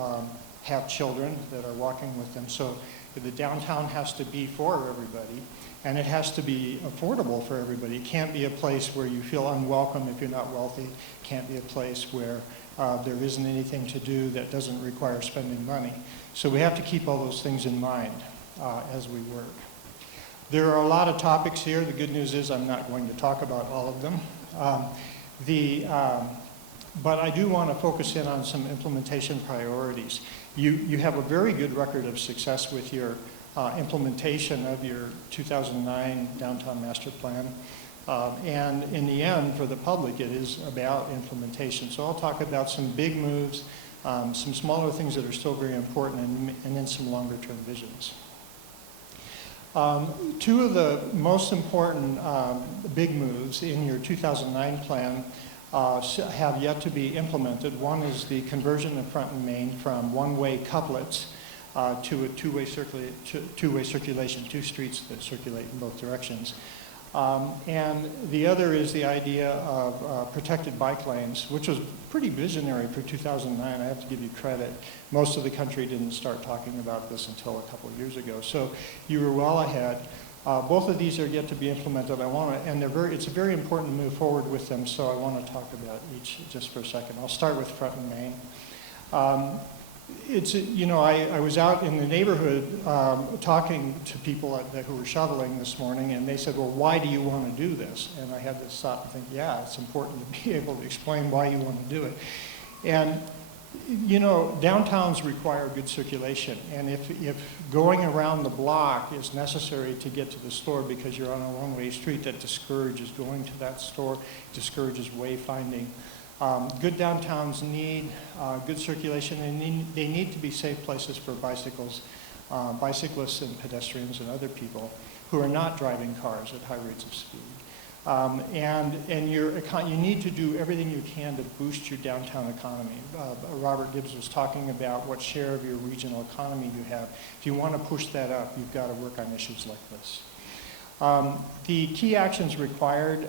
have children that are walking with them. So the downtown has to be for everybody, and it has to be affordable for everybody. It can't be a place where you feel unwelcome if you're not wealthy. It can't be a place where there isn't anything to do that doesn't require spending money. So we have to keep all those things in mind as we work. There are a lot of topics here. The good news is I'm not going to talk about all of them. But I do want to focus in on some implementation priorities. You have a very good record of success with your implementation of your 2009 Downtown Master Plan. And in the end, for the public, it is about implementation. So I'll talk about some big moves, some smaller things that are still very important, and then some longer-term visions. Two of the most important big moves in your 2009 plan have yet to be implemented. One is the conversion of Front and Main from one-way couplets to a two-way circulation, two streets that circulate in both directions. And the other is the idea of protected bike lanes, which was pretty visionary for 2009. I have to give you credit. Most of the country didn't start talking about this until a couple of years ago. So you were well ahead. Both of these are yet to be implemented. It's a very important to move forward with them, so I want to talk about each just for a second. I'll start with Front and Main. I was out in the neighborhood talking to people who were shoveling this morning, and they said, well, why do you want to do this? And I had to stop and think, yeah, it's important to be able to explain why you want to do it. And, downtowns require good circulation, and if going around the block is necessary to get to the store because you're on a one-way street, that discourages going to that store, discourages wayfinding. Good downtowns need good circulation, and they need to be safe places for bicyclists and pedestrians and other people who are not driving cars at high rates of speed. You need to do everything you can to boost your downtown economy. Robert Gibbs was talking about what share of your regional economy you have. If you want to push that up, you've got to work on issues like this. The key actions required.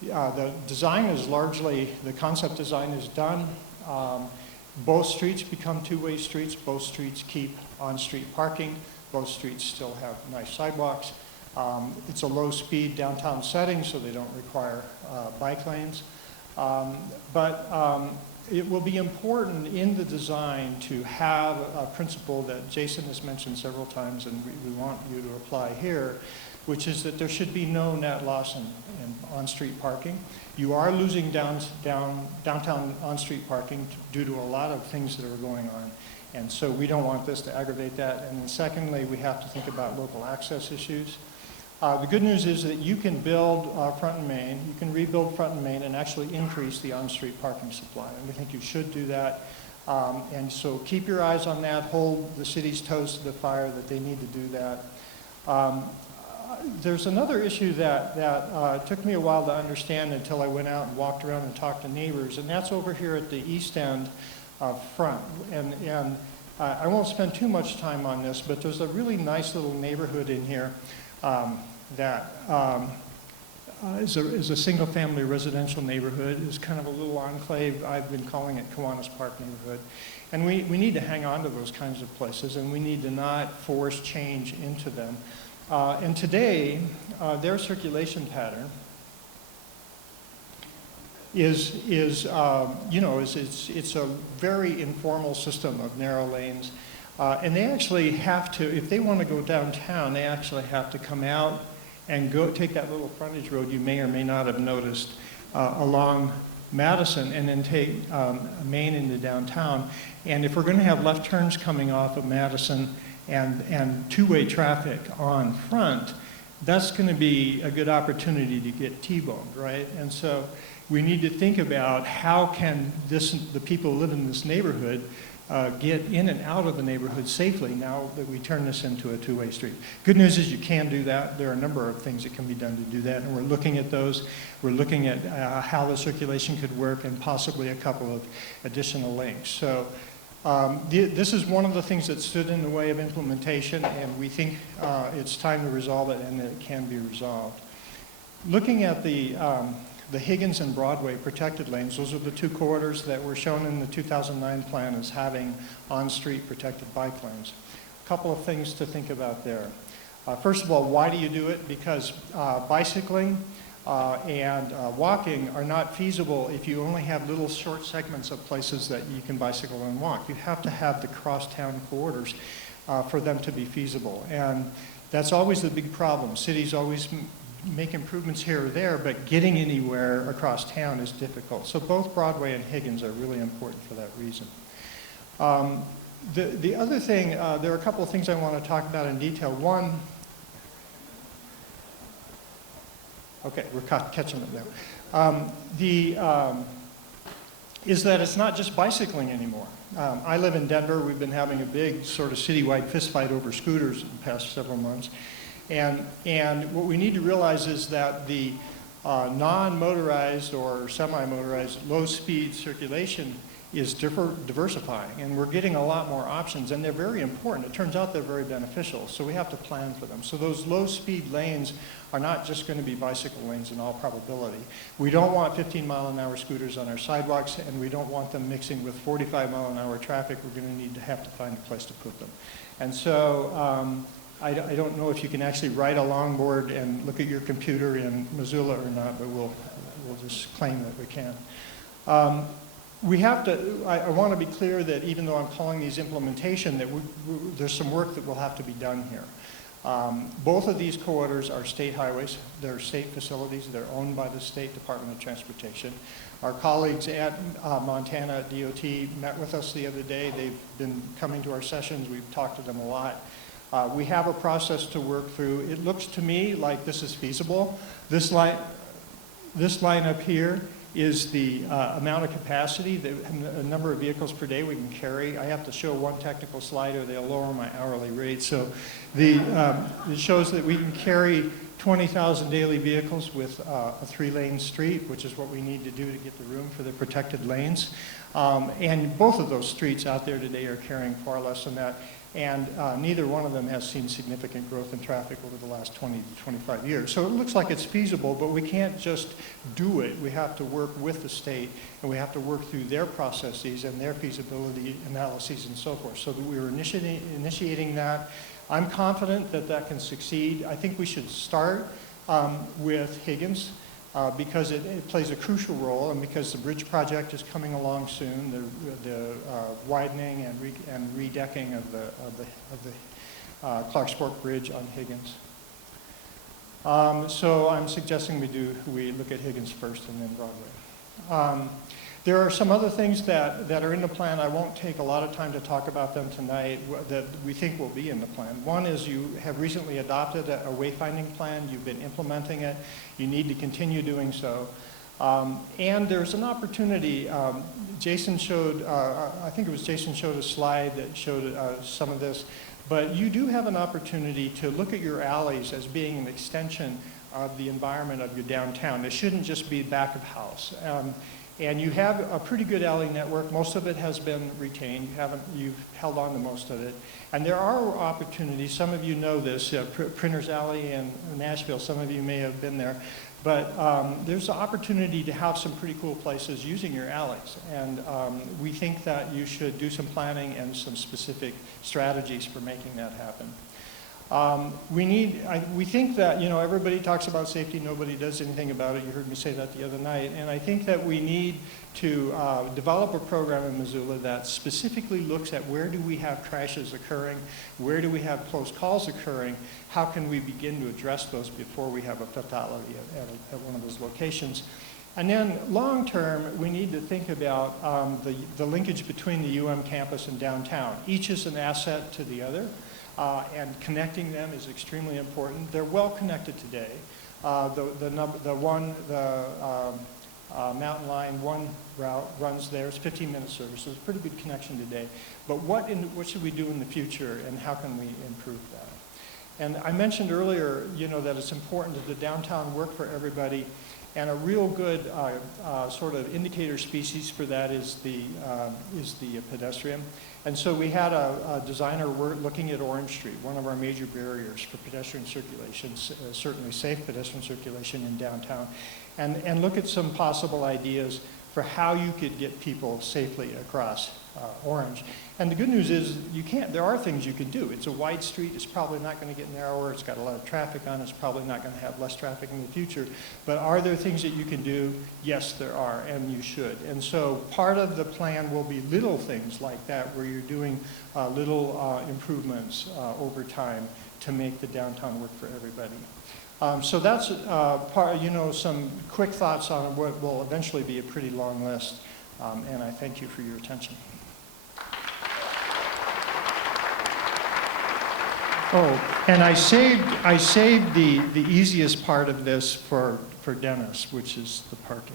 The design is the concept design is done. Both streets become two-way streets. Both streets keep on-street parking. Both streets still have nice sidewalks. It's a low-speed downtown setting, so they don't require bike lanes. But it will be important in the design to have a principle that Jason has mentioned several times, and we want you to apply here, which is that there should be no net loss in on-street parking. You are losing downtown on-street parking due to a lot of things that are going on. And so we don't want this to aggravate that. And then secondly, we have to think about local access issues. The good news is that you can build Front and Main, you can rebuild Front and Main and actually increase the on-street parking supply. And we think you should do that. And so keep your eyes on that, hold the city's toes to the fire that they need to do that. There's another issue that took me a while to understand until I went out and walked around and talked to neighbors, and that's over here at the east end front. And I won't spend too much time on this, but there's a really nice little neighborhood in here that is a single-family residential neighborhood. It's kind of a little enclave. I've been calling it Kiwanis Park neighborhood. And we need to hang on to those kinds of places, and we need to not force change into them. And today, their circulation pattern it's a very informal system of narrow lanes. And they actually have to, if they want to go downtown, they actually have to come out and go take that little frontage road you may or may not have noticed along Madison and then take Main into downtown. And if we're going to have left turns coming off of Madison and two-way traffic on Front, that's going to be a good opportunity to get T-boned, right? And so we need to think about how can the people who live in this neighborhood get in and out of the neighborhood safely now that we turn this into a two-way street. Good news is you can do that. There are a number of things that can be done to do that, and we're looking at those. We're looking at how the circulation could work and possibly a couple of additional links. So this is one of the things that stood in the way of implementation, and we think it's time to resolve it and that it can be resolved. Looking at the Higgins and Broadway protected lanes, those are the two corridors that were shown in the 2009 plan as having on-street protected bike lanes. A couple of things to think about there. First of all, why do you do it? Because bicycling and walking are not feasible if you only have little short segments of places that you can bicycle and walk. You have to have the cross-town corridors for them to be feasible. And that's always the big problem. Cities always make improvements here or there, but getting anywhere across town is difficult. So both Broadway and Higgins are really important for that reason. The other thing, there are a couple of things I want to talk about in detail. One, okay, we're catching up now. Is that it's not just bicycling anymore. I live in Denver. We've been having a big sort of citywide fistfight over scooters in the past several months. And what we need to realize is that the non-motorized or semi-motorized low-speed circulation is diversifying, and we're getting a lot more options, and they're very important. It turns out they're very beneficial, so we have to plan for them. So those low-speed lanes are not just going to be bicycle lanes in all probability. We don't want 15-mile-an-hour scooters on our sidewalks, and we don't want them mixing with 45-mile-an-hour traffic. We're going to need to have to find a place to put them. And so I don't know if you can actually write a longboard and look at your computer in Missoula or not, but we'll just claim that we can. We have to, I want to be clear that even though I'm calling these implementation, that there's some work that will have to be done here. Both of these corridors are state highways. They're state facilities. They're owned by the State Department of Transportation. Our colleagues at Montana DOT met with us the other day. They've been coming to our sessions. We've talked to them a lot. We have a process to work through. It looks to me like this is feasible. This line up here is the amount of capacity, the number of vehicles per day we can carry. I have to show one technical slide or they'll lower my hourly rate. So it shows that we can carry 20,000 daily vehicles with a 3-lane street, which is what we need to do to get the room for the protected lanes. And both of those streets out there today are carrying far less than that. And neither one of them has seen significant growth in traffic over the last 20 to 25 years. So it looks like it's feasible, but we can't just do it. We have to work with the state, and we have to work through their processes and their feasibility analyses and so forth. So we're initiating that. I'm confident that that can succeed. I think we should start with Higgins. Because it plays a crucial role, and because the bridge project is coming along soon, the widening and redecking of the Clarks Fork Bridge on Higgins. So I'm suggesting we look at Higgins first and then Broadway. There are some other things that are in the plan. I won't take a lot of time to talk about them tonight that we think will be in the plan. One is you have recently adopted a wayfinding plan. You've been implementing it. You need to continue doing so. And there's an opportunity. Jason showed, I think it was Jason showed a slide that showed some of this. But you do have an opportunity to look at your alleys as being an extension of the environment of your downtown. It shouldn't just be back of house. And you have a pretty good alley network. Most of it has been retained. You've held on to most of it. And there are opportunities. Some of you know this, Printers Alley in Nashville. Some of you may have been there. But there's an opportunity to have some pretty cool places using your alleys. And we think that you should do some planning and some specific strategies for making that happen. We think that, everybody talks about safety, nobody does anything about it. You heard me say that the other night. And I think that we need to develop a program in Missoula that specifically looks at where do we have crashes occurring, where do we have close calls occurring, how can we begin to address those before we have a fatality at one of those locations. And then long term, we need to think about the linkage between the UM campus and downtown. Each is an asset to the other. And connecting them is extremely important. They're well connected today. Mountain Line 1 route runs there. It's 15-minute service, so it's a pretty good connection today. But what should we do in the future, and how can we improve that? And I mentioned earlier, that it's important that the downtown work for everybody, and a real good sort of indicator species for that is the pedestrian. And so we had a designer looking at Orange Street, one of our major barriers for pedestrian circulation, certainly safe pedestrian circulation in downtown, and look at some possible ideas for how you could get people safely across Orange. And the good news is there are things you can do. It's a wide street, it's probably not going to get narrower, it's got a lot of traffic on it, it's probably not going to have less traffic in the future. But are there things that you can do? Yes, there are, and you should. And so part of the plan will be little things like that, where you're doing little improvements over time to make the downtown work for everybody. So that's some quick thoughts on what will eventually be a pretty long list. And I thank you for your attention. Oh, and I saved the easiest part of this for Dennis, which is the parking.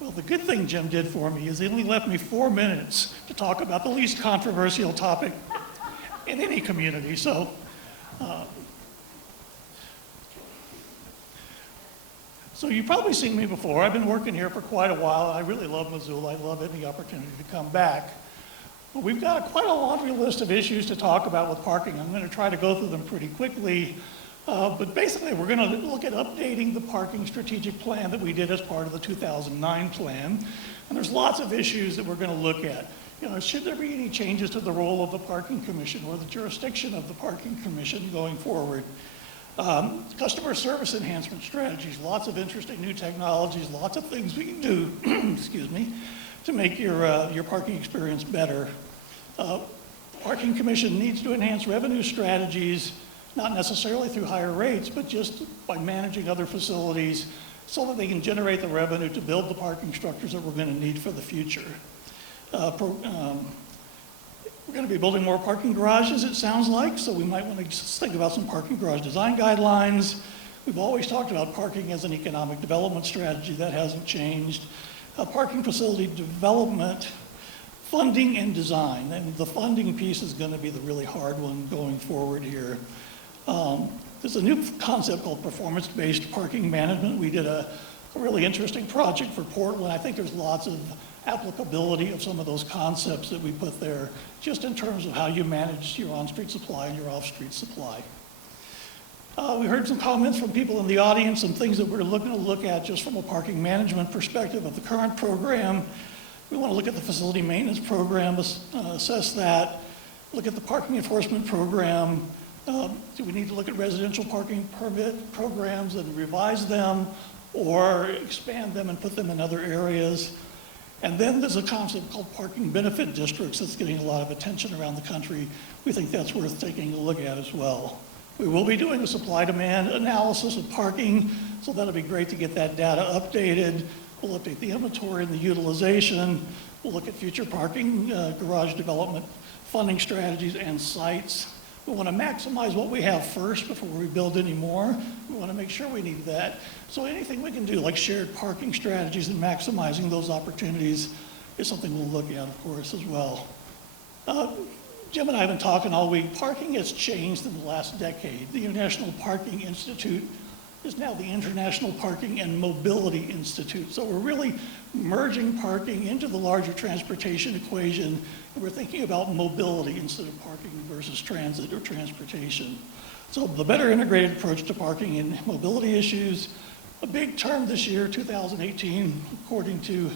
Well, the good thing Jim did for me is he only left me 4 minutes to talk about the least controversial topic in any community. So you've probably seen me before. I've been working here for quite a while, and I really love Missoula. I love any opportunity to come back. But we've got quite a laundry list of issues to talk about with parking. I'm going to try to go through them pretty quickly. But basically, we're going to look at updating the parking strategic plan that we did as part of the 2009 plan. And there's lots of issues that we're going to look at. Should there be any changes to the role of the parking commission or the jurisdiction of the parking commission going forward? Customer service enhancement strategies, lots of interesting new technologies, lots of things we can do, excuse me, to make your parking experience better. Parking Commission needs to enhance revenue strategies, not necessarily through higher rates, but just by managing other facilities so that they can generate the revenue to build the parking structures that we're going to need for the future. We're going to be building more parking garages, it sounds like, so we might want to think about some parking garage design guidelines. We've always talked about parking as an economic development strategy. That hasn't changed. Parking facility development, funding and design. And the funding piece is going to be the really hard one going forward here. There's a new concept called performance-based parking management. We did a really interesting project for Portland. I think there's lots of applicability of some of those concepts that we put there, just in terms of how you manage your on-street supply and your off-street supply. We heard some comments from people in the audience and things that we're looking to look at just from a parking management perspective of the current program. We want to look at the facility maintenance program, assess that, look at the parking enforcement program. Do we need to look at residential parking permit programs and revise them or expand them and put them in other areas? And then there's a concept called parking benefit districts that's getting a lot of attention around the country. We think that's worth taking a look at as well. We will be doing a supply-demand analysis of parking, so that'll be great to get that data updated. We'll update the inventory and the utilization. We'll look at future parking, garage development, funding strategies, and sites. We want to maximize what we have first before we build any more. We want to make sure we need that. So anything we can do, like shared parking strategies and maximizing those opportunities, is something we'll look at, of course, as well. Jim and I have been talking all week. Parking has changed in the last decade. The International Parking Institute is now the International Parking and Mobility Institute. So we're really merging parking into the larger transportation equation, and we're thinking about mobility instead of parking versus transit or transportation. So the better integrated approach to parking and mobility issues. A big term this year, 2018, according to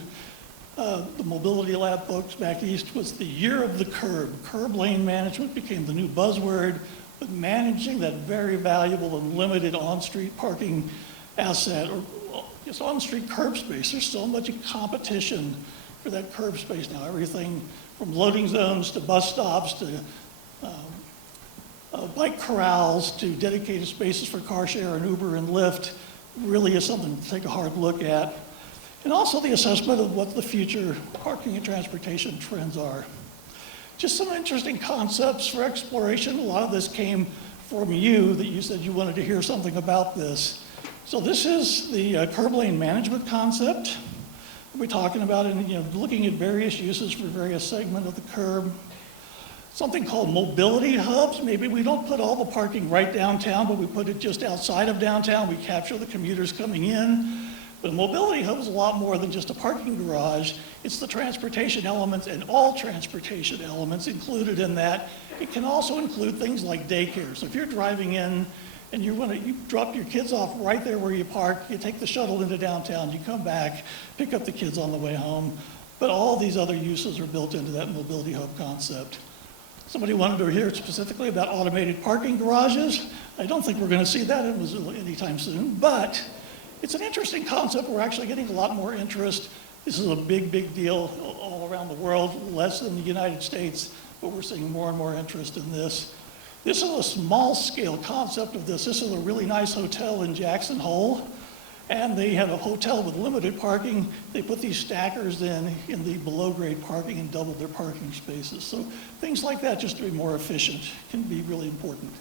the Mobility Lab folks back east was the year of the curb. Curb lane management became the new buzzword, but managing that very valuable and limited on-street parking asset, or just on-street curb space. There's so much competition for that curb space now. Everything from loading zones to bus stops to bike corrals to dedicated spaces for car share and Uber and Lyft really is something to take a hard look at. And also the assessment of what the future parking and transportation trends are. Just some interesting concepts for exploration. A lot of this came from you, that you said you wanted to hear something about this. So this is the curb lane management concept. We're talking about and looking at various uses for various segments of the curb. Something called mobility hubs. Maybe we don't put all the parking right downtown, but we put it just outside of downtown. We capture the commuters coming in. But a mobility hub is a lot more than just a parking garage. It's the transportation elements and all transportation elements included in that. It can also include things like daycare. So if you're driving in and you drop your kids off right there where you park, you take the shuttle into downtown, you come back, pick up the kids on the way home. But all these other uses are built into that mobility hub concept. Somebody wanted to hear specifically about automated parking garages. I don't think we're going to see that in Missoula anytime soon, but it's an interesting concept. We're actually getting a lot more interest. This is a big, big deal all around the world, less in the United States, but we're seeing more and more interest in this. This is a small-scale concept of this. This is a really nice hotel in Jackson Hole, and they have a hotel with limited parking. They put these stackers in the below-grade parking and doubled their parking spaces. So things like that, just to be more efficient, can be really important.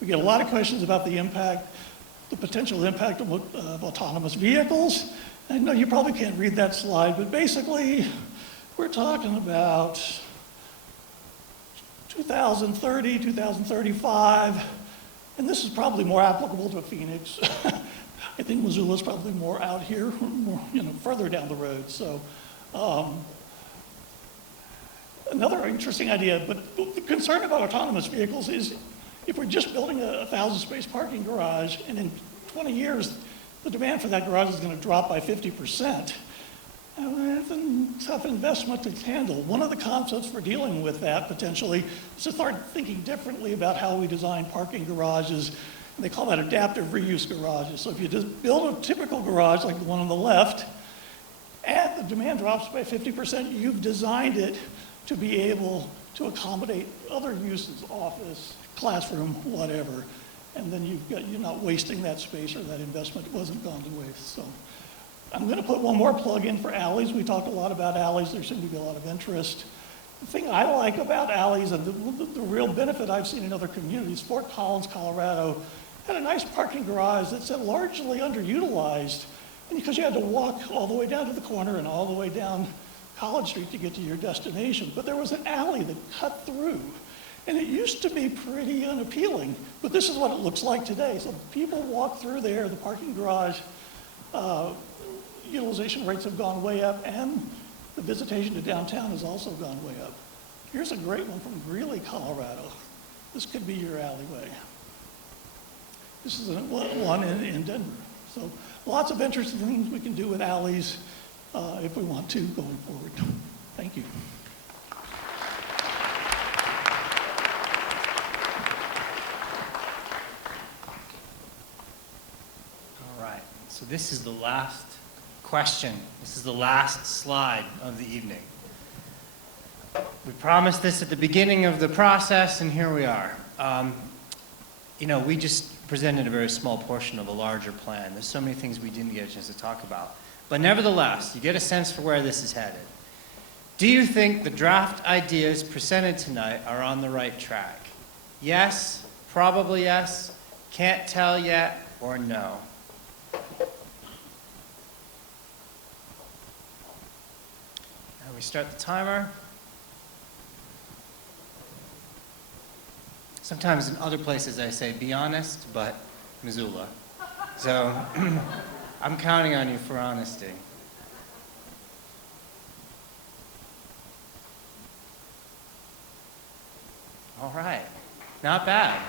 We get a lot of questions about the potential impact of autonomous vehicles. I know you probably can't read that slide, but basically, we're talking about 2030, 2035, and this is probably more applicable to Phoenix. I think Missoula's probably more out here, more, further down the road. So another interesting idea, but the concern about autonomous vehicles is if we're just building a 1,000-space parking garage, and in 20 years, the demand for that garage is going to drop by 50%, that's a tough investment to handle. One of the concepts for dealing with that, potentially, is to start thinking differently about how we design parking garages. And they call that adaptive reuse garages. So if you just build a typical garage like the one on the left, and the demand drops by 50%, you've designed it to be able to accommodate other uses, office, classroom, whatever. And then you're not wasting that space, or that investment wasn't gone to waste. So I'm going to put one more plug in for alleys. We talked a lot about alleys. There seemed to be a lot of interest. The thing I like about alleys, and the real benefit I've seen in other communities, Fort Collins, Colorado, had a nice parking garage that's largely underutilized. And because you had to walk all the way down to the corner and all the way down College Street to get to your destination. But there was an alley that cut through. And it used to be pretty unappealing, but this is what it looks like today. So people walk through there, the parking garage, utilization rates have gone way up, and the visitation to downtown has also gone way up. Here's a great one from Greeley, Colorado. This could be your alleyway. This is one in Denver. So lots of interesting things we can do with alleys if we want to going forward. Thank you. So this is the last question. This is the last slide of the evening. We promised this at the beginning of the process, and here we are. We just presented a very small portion of a larger plan. There's so many things we didn't get a chance to talk about. But nevertheless, you get a sense for where this is headed. Do you think the draft ideas presented tonight are on the right track? Yes, probably yes, can't tell yet, or no? And we start the timer. Sometimes in other places I say, be honest, but Missoula. So I'm counting on you for honesty. All right, not bad.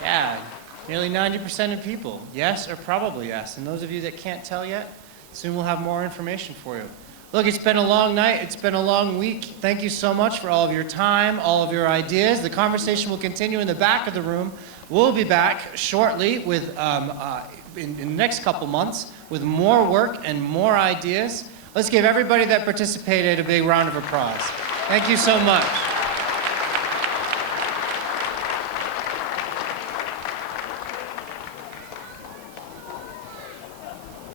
Yeah, nearly 90% of people, yes or probably yes. And those of you that can't tell yet, Soon we'll have more information for you. Look, it's been a long night. It's been a long week. Thank you so much for all of your time, all of your ideas. The conversation will continue in the back of the room. We'll be back shortly with, in the next couple months with more work and more ideas. Let's give everybody that participated a big round of applause. Thank you so much.